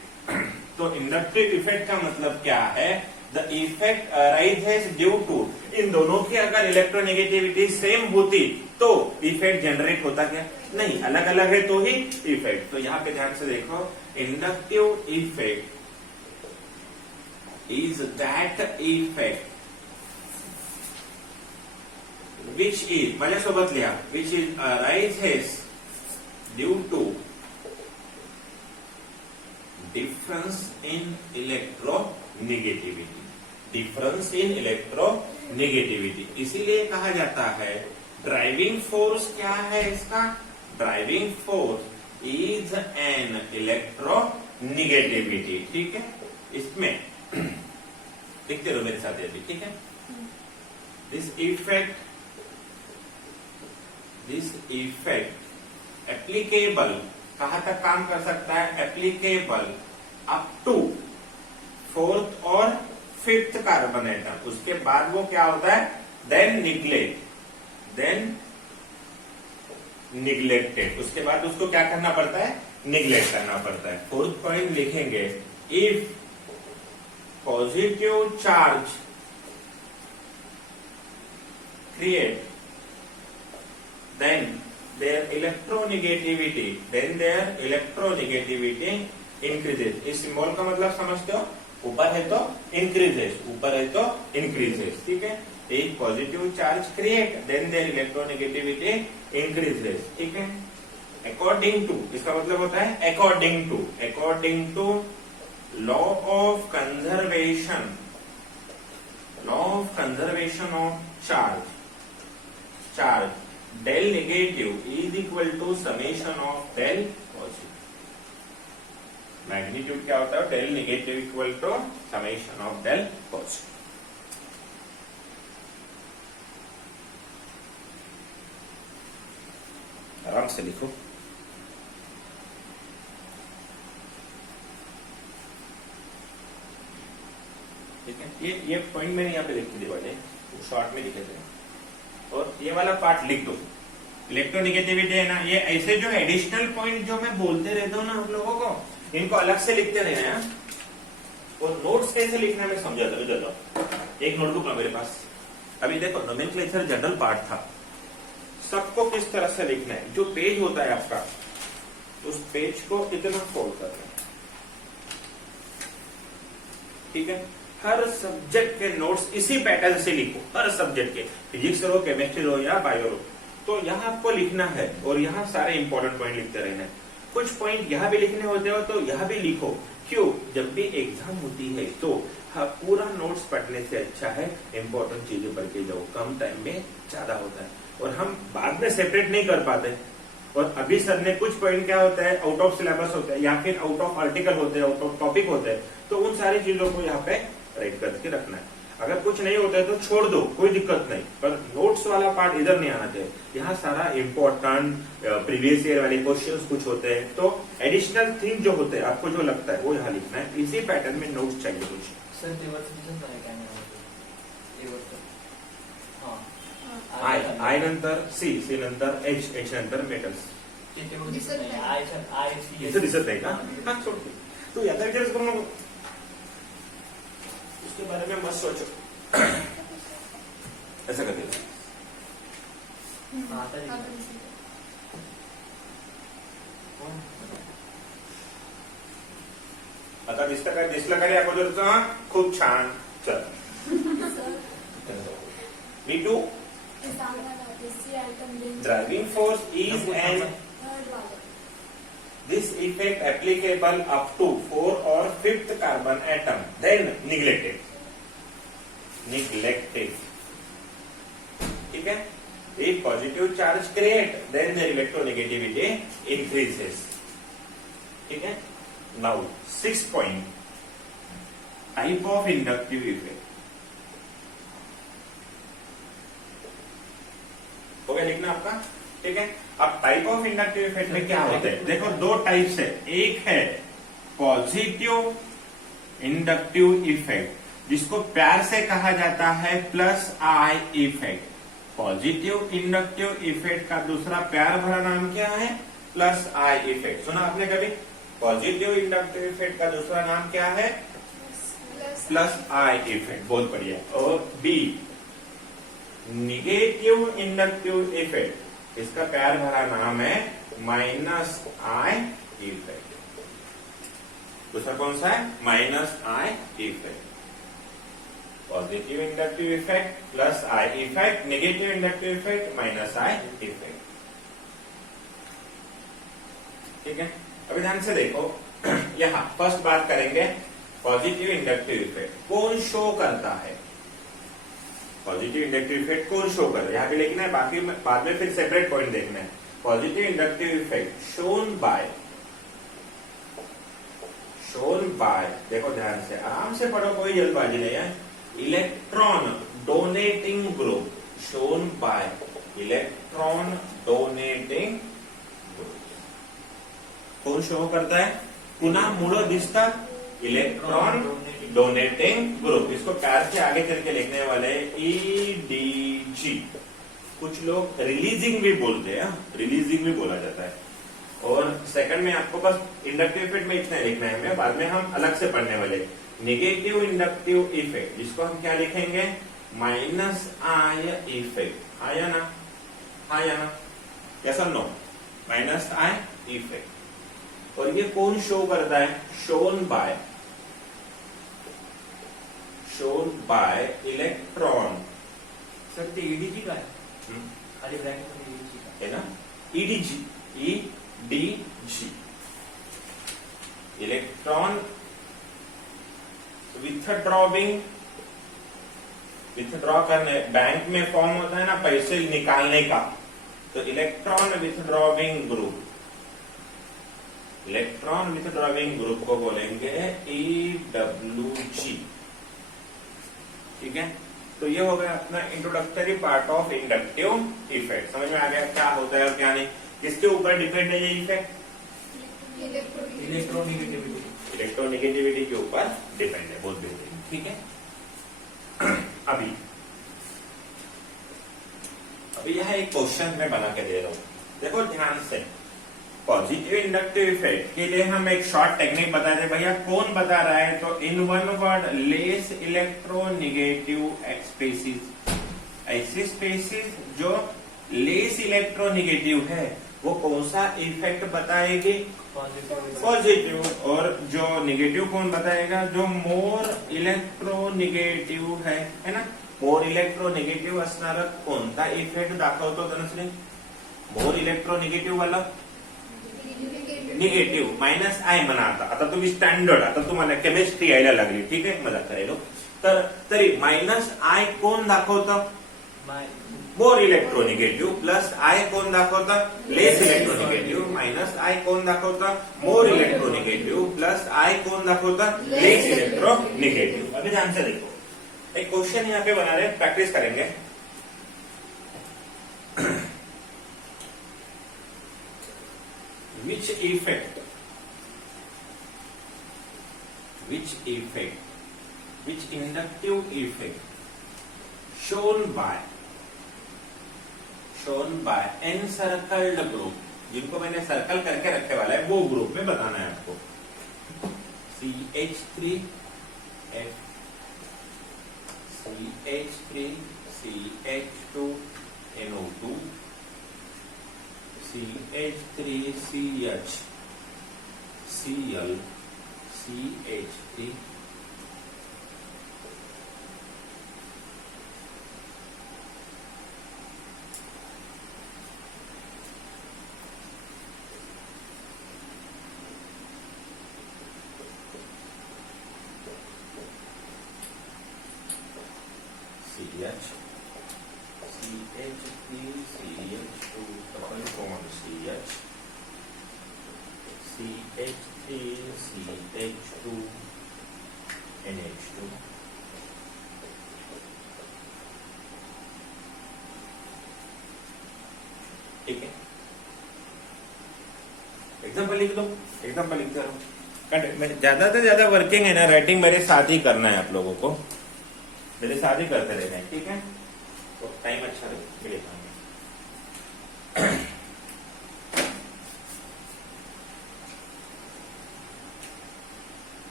तो इंडक्टिव इफेक्ट का मतलब क्या है, the effect arises due to. इन दोनों की अगर इलेक्ट्रोनेगेटिविटी सेम होती तो इफेक्ट जनरेट होता क्या, नहीं, अलग अलग है तो ही इफेक्ट. तो यहाँ पे ध्यान से देखो, inductive effect is that effect which is, माझ्यासोबत लिहा, which is arises due to difference in electronegativity, difference in electronegativity. इसीलिए कहा जाता है ड्राइविंग फोर्स क्या है इसका, driving force is an electronegativity. ठीक है, इसमें देखते रहो मेरे साथ अभी, ठीक है। दिस इफेक्ट एप्लीकेबल कहां तक काम कर सकता है, एप्लीकेबल अप टू 4th और 5th कार्बन एटम। उसके बाद वो क्या होता है, देन निग्लेक्टेड। उसके बाद उसको क्या करना पड़ता है, निग्लेक्ट करना पड़ता है। 4th पॉइंट लिखेंगे, if positive charge create then their electronegativity increases। इस सिंबल का मतलब समझते हो, ऊपर है तो increases, ऊपर है तो increases। ठीक है, एक positive charge create then their electronegativity increases. ठीक है, अकॉर्डिंग टू, इसका मतलब होता है according to law of conservation of charge del negative is equal to summation of del positive। Magnitude क्या होता है, del negative equal to summation of del positive। आराम से लिखो। ठीक है, ये पॉइंट मैंने यहाँ पे लिख दिए वाले, शॉर्ट में लिखे थे। और ये वाला पार्ट लिख दो, इलेक्ट्रोनेगेटिविटी है ना, ये ऐसे जो एडिशनल पॉइंट जो मैं बोलते रहता हूँ ना आप लोगों को, इनको अलग से लिखते रहना है। और नोट्स कैसे लिखना मैं समझाता हूँ। एक नोटबुक है मेरे पास, अभी देखो नोमेनक्लेचर जनरल पार्ट था, सबको किस तरह से लिखना है। जो पेज होता है आपका, उस पेज को इतना फोल्ड करना है। ठीक है, हर सब्जेक्ट के नोट्स इसी पैटर्न से लिखो, हर सब्जेक्ट के, फिजिक्स हो, केमिस्ट्री हो या बायो हो। तो यहाँ आपको लिखना है और यहाँ सारे इंपॉर्टेंट पॉइंट लिखते रहना है। कुछ पॉइंट यहाँ भी लिखने होते हो तो यहाँ भी लिखो। क्यों, जब भी एग्जाम होती है तो पूरा नोट्स पढ़ने से अच्छा है इंपॉर्टेंट चीजें पढ़ के जाओ, कम टाइम में ज्यादा होता है। और हम बाद में सेपरेट नहीं कर पाते। और अभी सर ने कुछ पॉइंट क्या होता है, आउट ऑफ सिलेबस होता है या फिर आउट ऑफ आर्टिकल होते हैं, आउट ऑफ टॉपिक होते हैं, तो उन सारी चीजों को यहाँ पे राइट करके रखना है। अगर कुछ नहीं होता है तो छोड़ दो, कोई दिक्कत नहीं, पर नोट्स वाला पार्ट इधर नहीं आना चाहिए। यहाँ सारा इंपॉर्टेंट प्रीवियस ईयर वाले क्वेश्चंस कुछ होते हैं, तो एडिशनल थिंग जो होते हैं आपको जो लगता है वो यहाँ लिखना है। इसी पैटर्न में नोट्स चाहिए कुछ। सर आय नंतर सी, सी नंतर एच, एच नंतर मेटल्स। इथं दिसत नाही का, हा सोड तू याचा विचारच करू नको, उसके बारे में मत सोचो। ऐसा कर देना। आता दिसलं का रे अगोदरचं, खूप छान। चल मी to driving force is an this effect applicable up to 4th or 5th carbon atom, then neglected। ठीक है, if positive charge create then their electronegativity increases। ठीक है, now 6th point, type of inductive effect। हो गया लिखना आपका। ठीक है, अब टाइप ऑफ इंडक्टिव इफेक्ट में क्या होता है, देखो दो टाइप्स है। एक है पॉजिटिव इंडक्टिव इफेक्ट, जिसको प्यार से कहा जाता है plus I effect. Positive inductive effect का दूसरा प्यार भरा नाम क्या है, प्लस आई इफेक्ट। सुना आपने कभी, पॉजिटिव इंडक्टिव इफेक्ट का दूसरा नाम क्या है, प्लस आई इफेक्ट। बहुत बढ़िया। और बी निगेटिव इंडक्टिव इफेक्ट, इसका प्यार भरा नाम है माइनस आई इफेक्ट। दूसरा कौन सा है, minus I effect. Positive inductive effect plus I effect, negative inductive effect minus I effect. ठीक है, अभी ध्यान से देखो, यहाँ फर्स्ट बात करेंगे पॉजिटिव इंडक्टिव इफेक्ट कौन शो करता है। पॉजिटिव इंडक्टिव इफेक्ट कौन शो कर रहा है यहाँ पे लिखना है, बाकी बाद में फिर सेपरेट पॉइंट देखना है। Positive inductive effect shown by देखो ध्यान से आराम से पढ़ो, कोई जल्दबाजी नहीं है। Electron donating group shown by electron donating group कौन शो करता है, पुनः मूल दिसता इलेक्ट्रॉन डोनेटिंग ग्रुप। इसको प्यार से आगे चल के लिखने वाले EDG। कुछ लोग रिलीजिंग भी बोलते हैं, रिलीजिंग भी बोला जाता है। और सेकंड में आपको बस इंडक्टिव इफेक्ट में इतना लिखना है, हमें बाद में हम अलग से पढ़ने वाले नेगेटिव इंडक्टिव इफेक्ट, जिसको हम क्या लिखेंगे -I इफेक्ट। आया ना, आया ना, यस और नो, -I इफेक्ट। और ये कौन शो करता है, शोन बाय इलेक्ट्रॉन। सर तो EDG का है, खाली ब्रैकेट में EDG का है ना, EDG इलेक्ट्रॉन विथड्रॉ करने, बैंक में फॉर्म होता है ना पैसे निकालने का, तो इलेक्ट्रॉन विथड्रॉविंग ग्रुप को बोलेंगे EWG। ठीक है, तो ये हो गया अपना introductory part of inductive effect. समझ में आ गया क्या होता है और क्या नहीं। किसके ऊपर डिपेंड है ये इफेक्ट, इलेक्ट्रोनिगेटिविटी के ऊपर डिपेंड है, बहुत बेहतरीन। ठीक है, अभी यह एक क्वेश्चन मैं बना के दे रहा हूं, देखो ध्यान से। पॉजिटिव इंडक्टिव इफेक्ट के लिए हम एक शॉर्ट टेक्निक बता दें भैया, कौन बता रहा है, तो in one word less electronegative species. ऐसी स्पीसीज जो लेस इलेक्ट्रोनिगेटिव है वो कौन सा इफेक्ट बताएगी, पॉजिटिव। और जो निगेटिव कौन बताएगा, जो मोर इलेक्ट्रोनिगेटिव है ना। मोर इलेक्ट्रोनिगेटिव असणार कोणता इफेक्ट दाखवतो धनश्री, मोर इलेक्ट्रोनिगेटिव्ह वाला निगेटिव्ह -I म्हणा। आता तुम्ही स्टँडर्ड, आता तुम्हाला केमिस्ट्री यायला लागली, ठीक आहे, मजा करायला। तर तरी -I कोण दाखवतं, मोर इलेक्ट्रोनिगेटिव्ह, प्लस I कोण दाखवतं, लेस इलेक्ट्रोनिगेटिव्ह, -I कोण दाखवतं, मोर इलेक्ट्रोनिगेटिव्ह, प्लस I कोण दाखवतं, लेस इलेक्ट्रोनिगेटिव्ह। अभी ध्यान से देखो, एक क्वेश्चन यहाँ पे बना रहे, प्रैक्टिस करेंगे। which effect which inductive effect shown by encircled group, जिनको मैंने सर्कल करके रखे वाला है वो ग्रुप में बताना है आपको। CH3 CH2 NO2 CH3CH Cl CH3 CH CH3 CH2 double bond CH CH3 CH2 NH2 ठीक है। एग्जाम्पल लिख दो, एग्जाम्पल लिखते रहो। ज्यादा से ज्यादा वर्किंग है ना, राइटिंग मेरे साथ ही करना है, आप लोगों को मेरे साथ ही करते रहना है, ठीक है। तो टाइम अच्छा लगे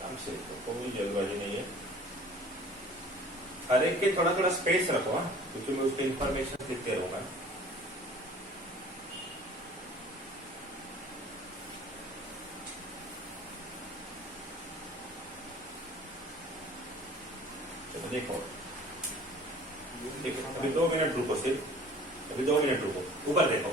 काम से, तो कोई जल्दबाजी नहीं है। हर एक के थोड़ा थोड़ा स्पेस रखो, क्योंकि मैं उसकी इंफॉर्मेशन लिखते रहूंगा। देखो अभी 2 मिनट रुको, सिर्फ अभी 2 मिनट रुको, ऊपर देखो।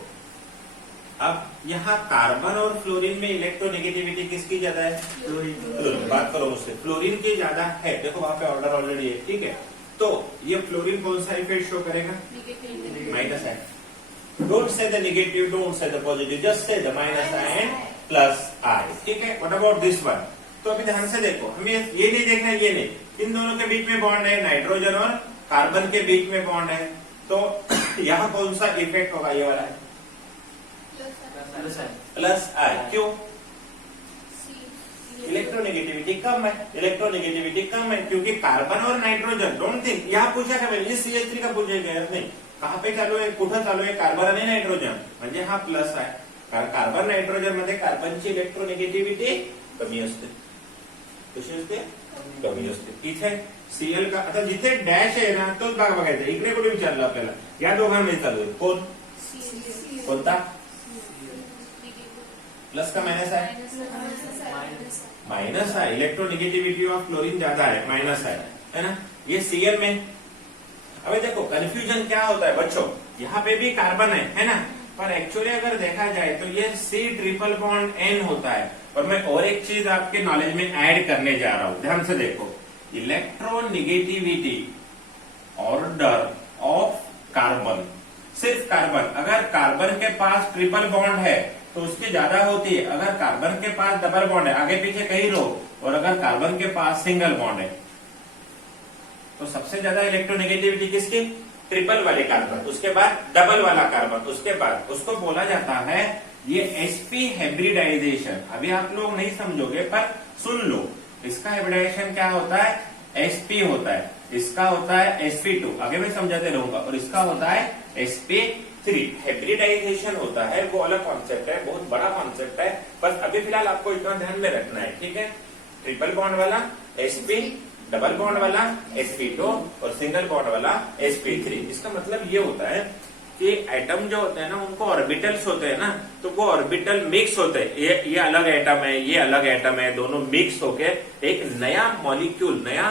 अब यहाँ कार्बन और फ्लोरीन में इलेक्ट्रोनेगेटिविटी किसकी ज्यादा है? फ्लोरीन। बात करो मुझसे, फ्लोरीन की ज्यादा है। देखो वहां पे ऑर्डर ऑलरेडी है, ठीक है। तो ये फ्लोरीन कौन सा इफेक्ट शो करेगा? माइनस है। Don't say the negative, don't say the positive, just say the minus I and plus I, ठीक है। What about this one? तो अभी ध्यान से देखो, हमें ये नहीं देखना, ये नहीं, इन दोनों के बीच में बॉन्ड है, नाइट्रोजन और कार्बन के बीच में बॉन्ड है। तो यहाँ कौन सा इफेक्ट होगा? ये वाला है प्लस आई। क्यों? इलेक्ट्रोनेगेटिविटी कम है, इलेक्ट्रोनेगेटिविटी कम है, क्योंकि कार्बन और नाइट्रोजन, डोंट थिंक यहाँ पूछा क्या मैंने, CH3 का पूछा गया नहीं, कहाँ पे चालू आहे, कुठं चालू आहे? कार्बन आणि नायट्रोजन, म्हणजे हा प्लस आहे, कारण कार्बन नायट्रोजन मध्ये कार्बनची इलेक्ट्रोनेगेटिविटी कमी असते. कशी असते? कमी असते. इथे Cl का, आता जिथे डॅश आहे ना तोच भाग बघायचा. इकडे कुठे विचारलं आपल्याला? या दोघांमध्ये चालू आहे. कोण? कोणता? प्लस का माइनस है? माइनस है. इलेक्ट्रोनेगेटिविटी ऑफ क्लोरीन ज्यादा है, माइनस है ना. ये Cl में. अबे देखो कंफ्यूजन क्या होता है बच्चों, यहाँ पे भी कार्बन है ना, पर एक्चुअली अगर देखा जाए तो ये C∧N होता है. और मैं और एक चीज आपके नॉलेज में ऐड करने जा रहा हूं, ध्यान से देखो. इलेक्ट्रोनेगेटिविटी ऑर्डर ऑफ कार्बन, सिर्फ कार्बन, अगर कार्बन के पास ट्रिपल बॉन्ड है तो उसकी ज्यादा होती है. अगर कार्बन के पास डबल बॉन्ड है, आगे पीछे कहीं रो, और अगर कार्बन के पास सिंगल बॉन्ड है तो सबसे ज्यादा इलेक्ट्रोनेगेटिविटी किसकी? ट्रिपल वाले कार्बन, उसके बाद डबल वाला कार्बन, उसके बाद उसको बोला जाता है ये sp हाइब्रिडाइजेशन. अभी आप लोग नहीं समझोगे पर सुन लो, इसका हाइब्रिडाइजेशन क्या होता है? sp होता है, इसका होता है sp2, आगे मैं समझाते रहूंगा, और इसका होता है sp3. हाइब्रिडाइजेशन होता है, वो अलग कॉन्सेप्ट है, बहुत बड़ा कॉन्सेप्ट है, बस अभी फिलहाल आपको इतना ध्यान में रखना है, ठीक है. ट्रिपल बॉन्ड वाला sp, डबल बॉन्ड वाला sp2 और सिंगल बॉन्ड वाला sp3. इसका मतलब ये होता है कि एटम जो होते हैं ना, उनको ऑर्बिटल्स होते हैं ना, तो वो ऑर्बिटल मिक्स होते हैं. ये अलग एटम है, ये अलग एटम है, दोनों मिक्स होके एक नया मॉलिक्यूल, नया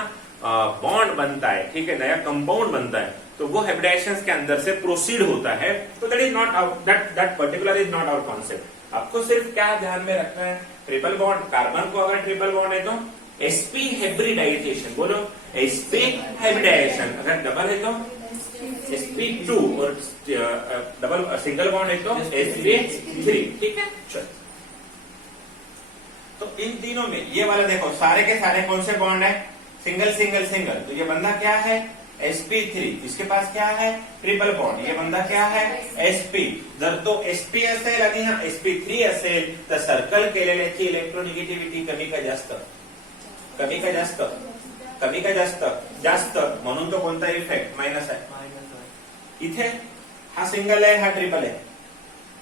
बॉन्ड बनता है, ठीक है, नया कंपाउंड बनता है. तो वो हाइब्रिडाइजेशन के अंदर से प्रोसीड होता है. तो that is not out, that particular is not our concept. आपको सिर्फ क्या ध्यान में रखना है? ट्रिपल बॉन्ड, कार्बन को अगर ट्रिपल बॉन्ड है तो sp हाइब्रिडाइजेशन, बोलो sp हाइब्रिडाइजेशन. अगर डबल है तो sp2 और डबल सिंगल बॉन्ड है तो sp3, ठीक है. चलो, तो इन तीनों में ये वाला देखो, सारे के सारे कौन से बॉन्ड है? Single single single. तो ये बंदा क्या है? sp3. इसके पास क्या है? Triple bond. ये बंदा क्या है? sp. जर तो sp असेल आणि हा sp3 असेल तर सर्कल केलेल्याची इलेक्ट्रोनेगेटिव्हिटी कमी का जास्त? कमी का जास्त? कमी का जास्त? जास्त. म्हणून तो कोणता इफेक्ट? माइनस आहे. इथे हा सिंगल आहे, हा ट्रिपल आहे,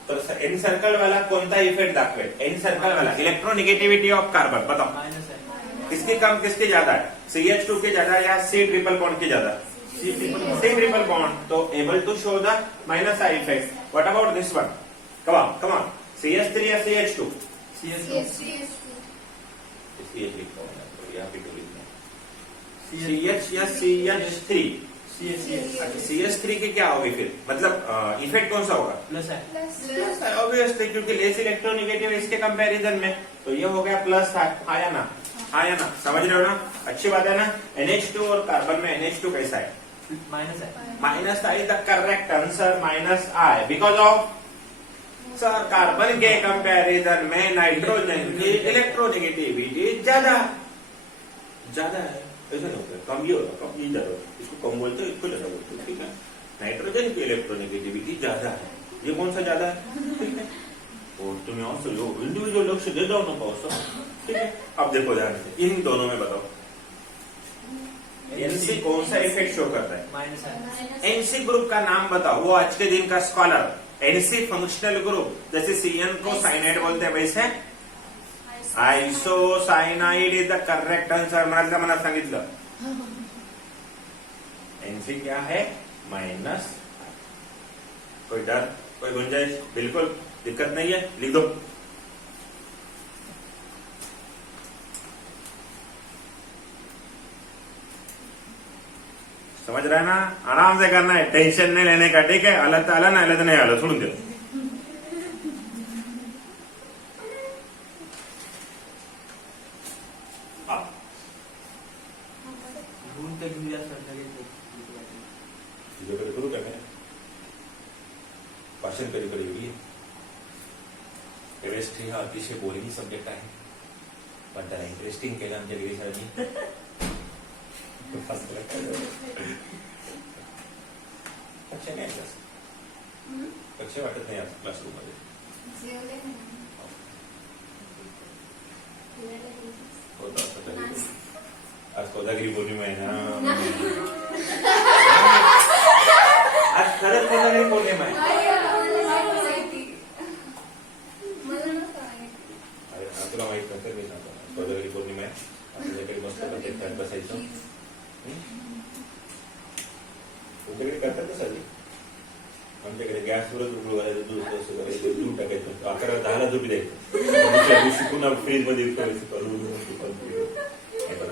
तर एन सर्कल वाला कोणता इफेक्ट दाखवेल? एन सर्कल वाला. इलेक्ट्रोनेगेटिविटी ऑफ कार्बन बताओ किसकी कम किसकी ज्यादा है? CH2 की ज्यादा या C∧N की ज्यादा? C∧N. तो able to show the minus I effect. What about this one? Come on. CH3 या CH2? CH या CH3? CH3 की क्या होगी फिर? मतलब इफेक्ट कौन सा होगा? प्लस है ऑब्वियसली, क्योंकि लेस इलेक्ट्रोनेगेटिव इसके कंपैरिजन में. तो ये हो गया प्लस. आया ना? आया ना? समझ रहे हो ना? अच्छी बात है ना. NH2 और कार्बन में NH2 कैसा है? माइनस है. Minus I the correct answer, minus I, because of sir carbon के कंपैरिजन में नाइट्रोजन की इलेक्ट्रोनेगेटिविटी ज्यादा है. ऐसा नहीं होता, कम ही होता, कम ही ज्यादा होता. इसको कम बोलते हो, इसको ज्यादा बोलते हो, ठीक है. नाइट्रोजन की इलेक्ट्रोनेगेटिविटी ज्यादा है. ये कौन सा ज्यादा है? ठीक है. और तुम्हें और से इंडिविजुअल लक्ष्य दे दो ना, ठीक है. अब देखो ध्यान से, इन दोनों में बताओ एनसी कौन सा इफेक्ट शो करता है? माइनस. एनसी ग्रुप का नाम बताओ, वो आज के दिन का स्कॉलर. एनसी फंक्शनल ग्रुप, जैसे CN को साइनाइड बोलते हैं वैसे isocyanide is the correct answer. मला सांगितलं एनसी क्या है? माइनस. कोई डर, कोई गुंजाइश? बिल्कुल दिक्कत नहीं है, लिख दो. समझ रहे हैं ना? आराम से करना है, टेंशन नहीं लेने का, ठीक है. अलग तो आला ना, अलग तो नहीं आला, सुन दो. ढूंढ के मिल जाता है तुझ्याकडे करू का मी भाषण कधी कधी एवढी केमिस्ट्री हा अतिशय बोरिंग सब्जेक्ट आहे पण त्याला इंटरेस्टिंग केलं आमच्या डिग्री सरांनी कक्षा नाही क्लास कक्षा वाटत नाही आज क्लासरूम मध्ये होतं असं कधी आज कोजागिरी पौर्णिमा आहे ना आज खरंच कोजागिरी पौर्णिमा आहे अरे तुला माहित नसेल मी सांगतो कोजागिरी पौर्णिमा आहे आपल्याकडे मस्त बसायचं बसायचं तुमच्याकडे करतात ना साधी आमच्याकडे गॅसवरच उकळू घालायचं दूध कसं करायचं दूध टाकायचं 11-10 झोपी द्यायचं दुसऱ्या दिवशी पुन्हा फ्रीज मध्ये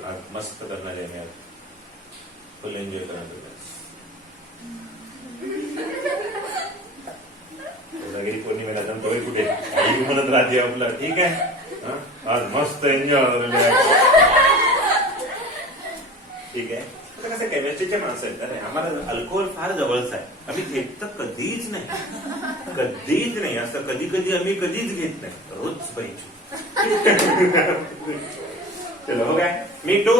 आज मस्त करणार आहे मी आज फुल एन्जॉय करणार कोजागिरी पौर्णिमेला जमतोय कुठे आई म्हणत राहते आपला ठीक आहे आज मस्त एन्जॉय ठीक आहे कसं केमिस्ट्रीचे माणसं आहेत अरे आम्हाला अल्कोहोल फार जवळचं आहे आम्ही घेत तर कधीच नाही असं कधी कधी आम्ही कधीच घेत नाही रोज पाहिजे चलो हो गया मी टू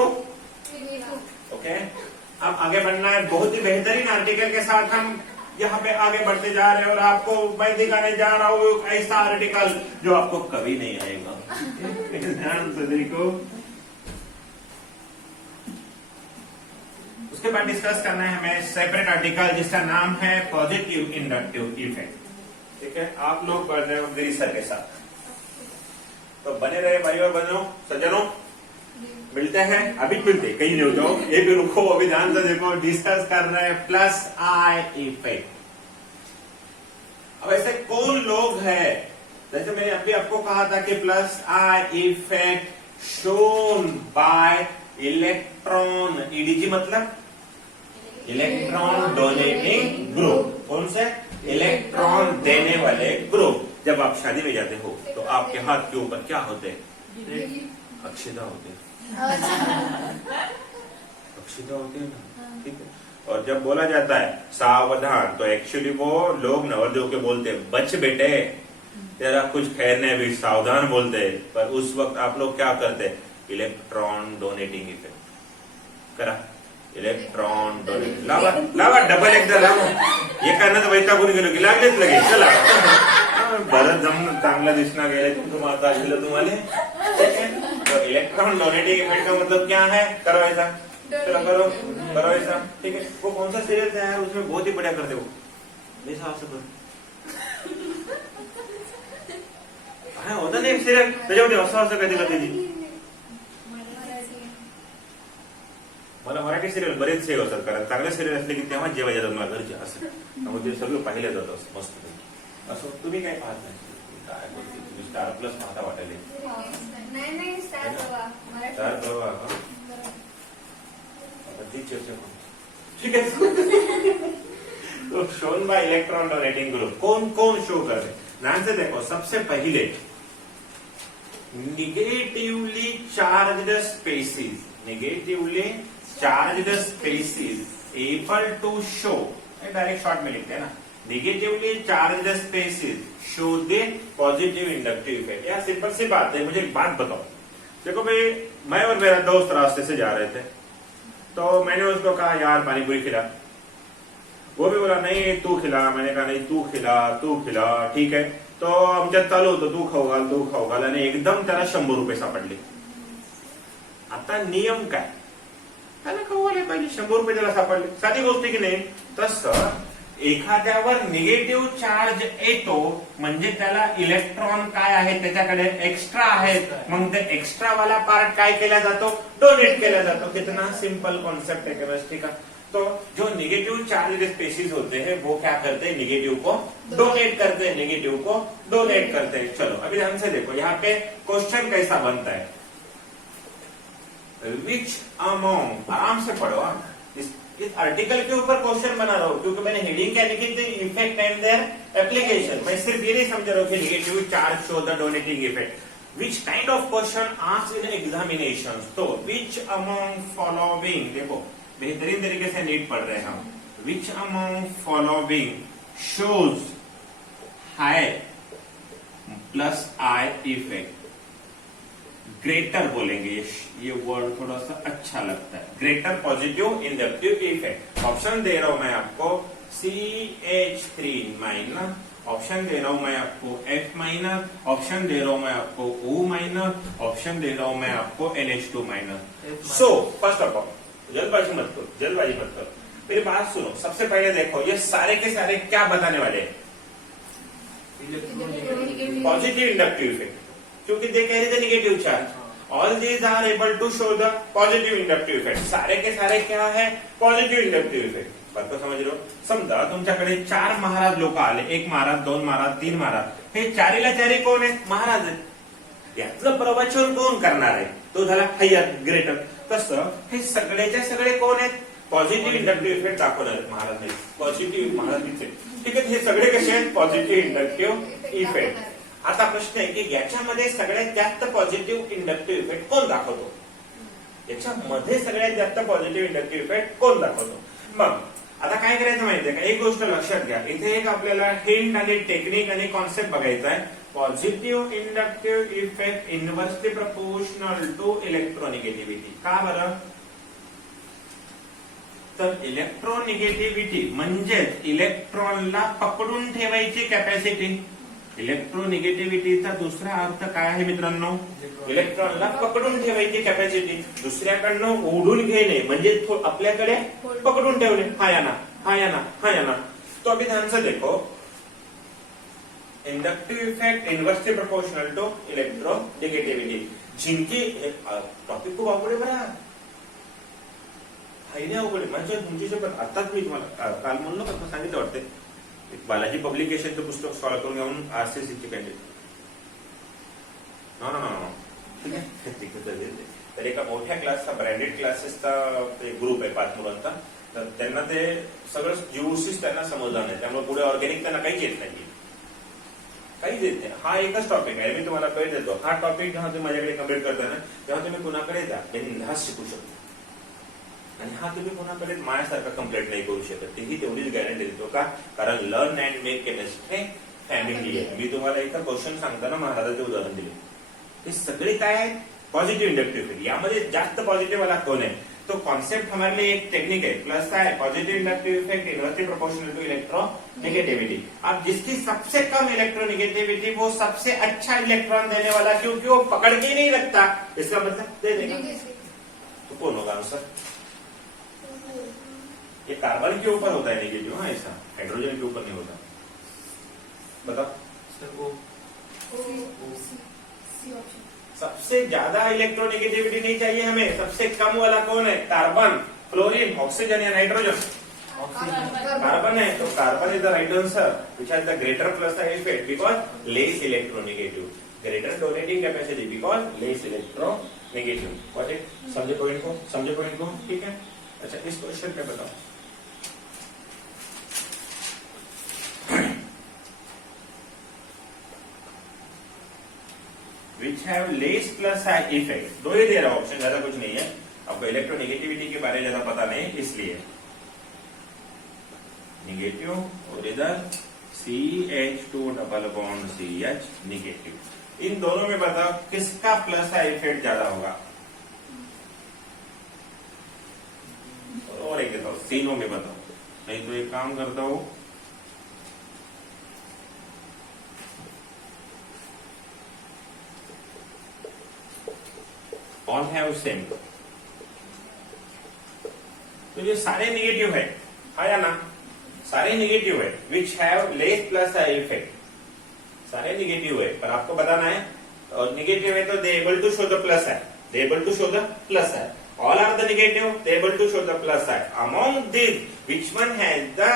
ओके अब आगे बढ़ना है बहुत ही बेहतरीन आर्टिकल के साथ हम यहाँ पे आगे बढ़ते जा रहे हैं और आपको मैं दिखाने जा रहा हूँ ऐसा आर्टिकल जो आपको कभी नहीं आएगा ध्यान से देखो उसके बाद डिस्कस करना है हमें सेपरेट आर्टिकल जिसका नाम है पॉजिटिव इंडक्टिव इफेक्ट ठीक है आप लोग पढ़ रहे हो गिरी सर के साथ तो बने रहे भाई और बहनों सज्जनों मिलते हैं अभी मिलते कहीं नहीं जाओ ये भी रुको अभी ध्यान से देखो डिस्कस कर रहे हैं प्लस आई इफेक्ट अब ऐसे कौन लोग हैं जैसे मैंने अभी आपको कहा था कि plus I effect shown by electron EDG मतलब इलेक्ट्रॉन डोनेटिंग ग्रुप कौन से इलेक्ट्रॉन देने वाले ग्रुप जब आप शादी में जाते हो तो आपके हाथ के ऊपर क्या होते हैं अक्षता होते हैं अक्षता होती है ना ठीक है और जब बोला जाता है सावधान तो एक्चुअली वो लोग नवरदेव के बोलते हैं बच बेटे तेरा कुछ खैर नहीं भी सावधान बोलते हैं पर उस वक्त आप लोग क्या करते हैं इलेक्ट्रॉन डोनेटिंग इफेक्ट करा इलेक्ट्रॉन डोनेटिंग लावा डबल एकदा लावा एकानं वैतागून गेलो की लागलेच लगे चला बरं जमून चांगला दिसना गेले तुमचं आता दिलं तुम्हाला तो इलेक्ट्रॉन डोनेटिंग इफेक्ट का मतलब क्या है करो ऐसा चलो करो ऐसा ठीक है वो कौन सा सीरियल था यार उसमें बहुत ही बढ़िया करते हो ऐसा असं करो हा होता ना एक सिरियल त्याच्यामध्ये असं कधी कधी मला मराठी सिरियल बरेच सेव असतात कारण चांगले सिरियल असले की तेव्हा जेव्हा येतात मला घरचे असं त्यामुळे ते सगळं पाहिलं जातं असं मस्त असं तुम्ही काय पाहत नाही काय बोलते तुम्ही स्टार प्लस पाहता वाटायले स्टार प्रवाह ठीक है तो shown by electron donating group कौन कौन शो करे ध्यान से देखो सबसे पहले negatively charged species able to show direct short में लिखते हैं ना negatively charged species show they positive inductive effect यार सिंपल सी बात है मुझे एक बात बताओ देखो भाई मैं और मेरा दोस्त रास्ते से जा रहे थे तो मैंने उसको कहा यार पानीपुरी खिला वो भी बोला नहीं तू खिला मैंने कहा नहीं तू खिला ठीक है तो आमच्यात चालू होतं तू खाऊ घाल आणि एकदम त्याला 100 रुपये सापडले आता नियम काय त्याला खाऊ आले पाहिजे 100 रुपये त्याला सापडले साधी गोष्ट की नाही तसं एखाद्यावर निगेटिव्ह चार्ज येतो म्हणजे त्याला इलेक्ट्रॉन काय आहे त्याच्याकडे एक्स्ट्रा आहेत मग ते एक्स्ट्रा वाला पार्ट काय केला जातो डोनेट केला जातो कितना सिंपल कॉन्सेप्ट है केमिस्ट्री का तो जो निगेटिव चार्ज स्पेसिस होते हैं वो क्या करते हैं निगेटिव को डोनेट करते हैं चलो अभी ध्यान से देखो यहाँ पे क्वेश्चन कैसा बनता है विच अमोंग आराम से पढ़ो इस आर्टिकल के ऊपर क्वेश्चन बना रहा हूं क्योंकि मैंने हेडिंग क्या लिखी थी इफेक्ट एंड देयर एप्लीकेशन मैं सिर्फ ये नहीं समझ रहा हूं कि negative charge show the donating effect which kind of question asked in examination, तो विच अमॉन्ग फॉलोइंग, देखो बेहतरीन तरीके से नीट पढ़ रहे हैं हम, which among following shows high plus I effect, greater बोलेंगे, ये वर्ड थोड़ा सा अच्छा लगता है, greater positive inductive effect. Option दे रहा हूं मैं आपको CH3 माइनस, ऑप्शन दे रहा हूं मैं आपको F माइनस, ऑप्शन दे रहा हूं मैं आपको O माइनस, ऑप्शन दे रहा हूं मैं आपको NH2 minus. So first of all जल्दबाजी मत करो, जल्दबाजी मत करो, मेरी बात सुनो। सबसे पहले देखो ये सारे के सारे क्या बताने वाले हैं, पॉजिटिव इंडक्टिव इफेक्ट, क्योंकि they carry the negative charge. All these are able to show the positive inductive effect, सारे के सारे क्या है, पॉझिटिव्ह इंडक्टिव्ह इफेक्ट। बात को समज रहे हो? समजा तुमच्याकडे 4 महाराज लोक आले, 1 महाराज 2 महाराज 3 महाराज, हे चारीला चारी कोण आहेत, महाराज आहेत। यातलं प्रवचन कोण करणार आहे, तो झाला हायर ग्रेटर। तसं हे सगळेच्या सगळे कोण आहेत, पॉझिटिव्ह इंडक्टिव्ह इफेक्ट दाखवणार आहेत महाराज आहेत, पॉझिटिव्ह महाराज। ठीक आहे, हे सगळे कसे आहेत, पॉझिटिव्ह इंडक्टिव्ह इफेक्ट। आता प्रश्न आहे की याच्यामध्ये सगळ्यात जास्त पॉझिटिव्ह इंडक्टिव्ह इफेक्ट कोण दाखवतो, याच्यामध्ये सगळ्यात जास्त पॉझिटिव्ह इंडक्टिव्ह इफेक्ट कोण दाखवतो। मग आता काय करायचं माहितीये का, एक गोष्ट लक्षात घ्या, इथे एक आपल्याला हिंट आणि टेक्निक आणि कॉन्सेप्ट बघायचा आहे। Positive inductive effect inversely proportional to electronegativity. का बरं, तर इलेक्ट्रोनिगेटिव्हिटी म्हणजेच इलेक्ट्रॉनला पकडून ठेवायची कॅपॅसिटी। इलेक्ट्रोनिगेटिव्हिटीचा दुसरा अर्थ काय आहे मित्रांनो, इलेक्ट्रॉनला पकडून ठेवायची कॅपॅसिटी, दुसऱ्याकडनं ओढून घेणे म्हणजे आपल्याकडे पकडून ठेवणे। हा या ना, हा या ना, हा या ना। तो अभी ध्यान से देखो, inductive effect inversely proportional to electronegativity. जिनकी टॉपिक खूप अवघड आहे बरा, हायने अवघड आहे म्हणजे तुमची आताच मी तुम्हाला काल म्हणलो का सांगितलं वाटतंय, बालाजी पब्लिकेशनचं पुस्तक सॉल्व करून घेऊन RCCची कॅन्डिडेट ठीक आहे। तर एका मोठ्या क्लासचा, ब्रँडेड क्लासेसचा ग्रुप आहे 5 मुलांचा, तर त्यांना ते सगळं जीओसीस त्यांना समजलं नाही, त्यामुळे पुढे ऑर्गॅनिक त्यांना काहीच येत नाही, काहीच येत नाही। हा एकच टॉपिक आहे, मी तुम्हाला वेळ देतो। हा टॉपिक जेव्हा तुम्ही माझ्याकडे कम्प्लीट करता ना, तेव्हा तुम्ही कुणाकडे जा, बिनधास्त शिकू शकता, आणि हा तुम्ही कोणाकडे माझ्यासारखा कम्प्लीट नाही करू शकत, तेही तेवढीच गॅरंटी देतो। का, कारण learn and make chemistry family आहे। मी तुम्हाला एका क्वेश्चन सांगताना महाराजाचे उदाहरण दिले, हे सगळे काय आहेत, पॉझिटिव्ह इंडक्टिव्ह इफेक्ट। यामध्ये जास्त पॉझिटिव्ह वाला कोण आहे, तो कॉन्सेप्ट हमारे लिए एक टेक्निक है, प्लस है positive inductive effect inversely proportional to electronegativity. अब जिसकी सबसे कम इलेक्ट्रोनेगेटिविटी वो सबसे अच्छा इलेक्ट्रॉन देने वाला, क्योंकि वो पकड़ के ही नहीं रखता, इसका मतलब दे देगा। तो कौन होगा आंसर, ये कार्बन के ऊपर होता है नेगेटिव, हाँ ऐसा हाइड्रोजन के ऊपर नहीं होता। बताओ, सबसे ज्यादा इलेक्ट्रोनेगेटिविटी नहीं चाहिए हमें, सबसे कम वाला कौन है, कार्बन, फ्लोरीन, ऑक्सीजन या नाइट्रोजन, कार्बन है, तो carbon is the right answer which has the greater plus effect because less electronegative, greater donating capacity because less electronegative. What it, समझे पॉइंट को, समझे पॉइंट को, ठीक है। अच्छा, इस क्वेश्चन पे बताओ, विच have less plus I effect, दो ही दे रहा ऑप्शन, ज्यादा कुछ नहीं है। आपको इलेक्ट्रोनेगेटिविटी के बारे में ज्यादा पता नहीं, इसलिए नेगेटिव और इधर CH2 double bond CH negative. इन दोनों में बताओ किसका प्लस आई इफेक्ट ज्यादा होगा, और एक बताओ, तीनों में बताओ, नहीं तो एक काम करता हूं, ऑल हैव सेम, तो ये सारे नेगेटिव है, हाँ या ना, सारे नेगेटिव है, which have less plus I effect, सारे नेगेटिव है, पर आपको बताना है, और नेगेटिव है तो they able to show the plus है, they able to show the plus है, all are the negative, they able to show the plus side. Among these, which one has the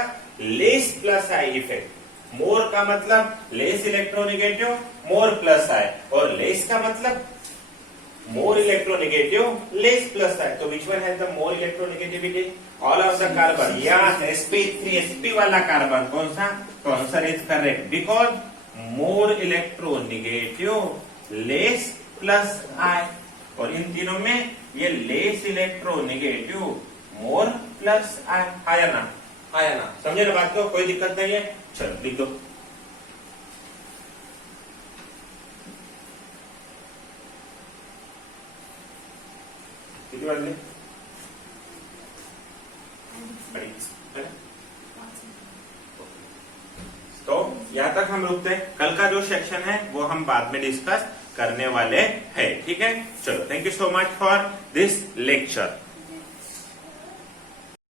less plus eye effect? More का मतलब less electronegative, more plus eye, और less का मतलब more electronegative, less plus eye. तो which one has the more electronegativity? All of the carbon. Yes, sp3, sp वाला carbon कौन सा? तो answer is correct because more electronegative less plus I, और इन तीनों में ये less electronegative, more plus I, आया ना, आया ना, समझे ना बात को, कोई दिक्कत नहीं है। चलो लिख दो। कितनी बार ले? तो यहां तक हम रुकते हैं, कल का जो सेक्शन है वो हम बाद में डिस्कस करने वाले हैं, ठीक है। चलो, thank you so much for this lecture.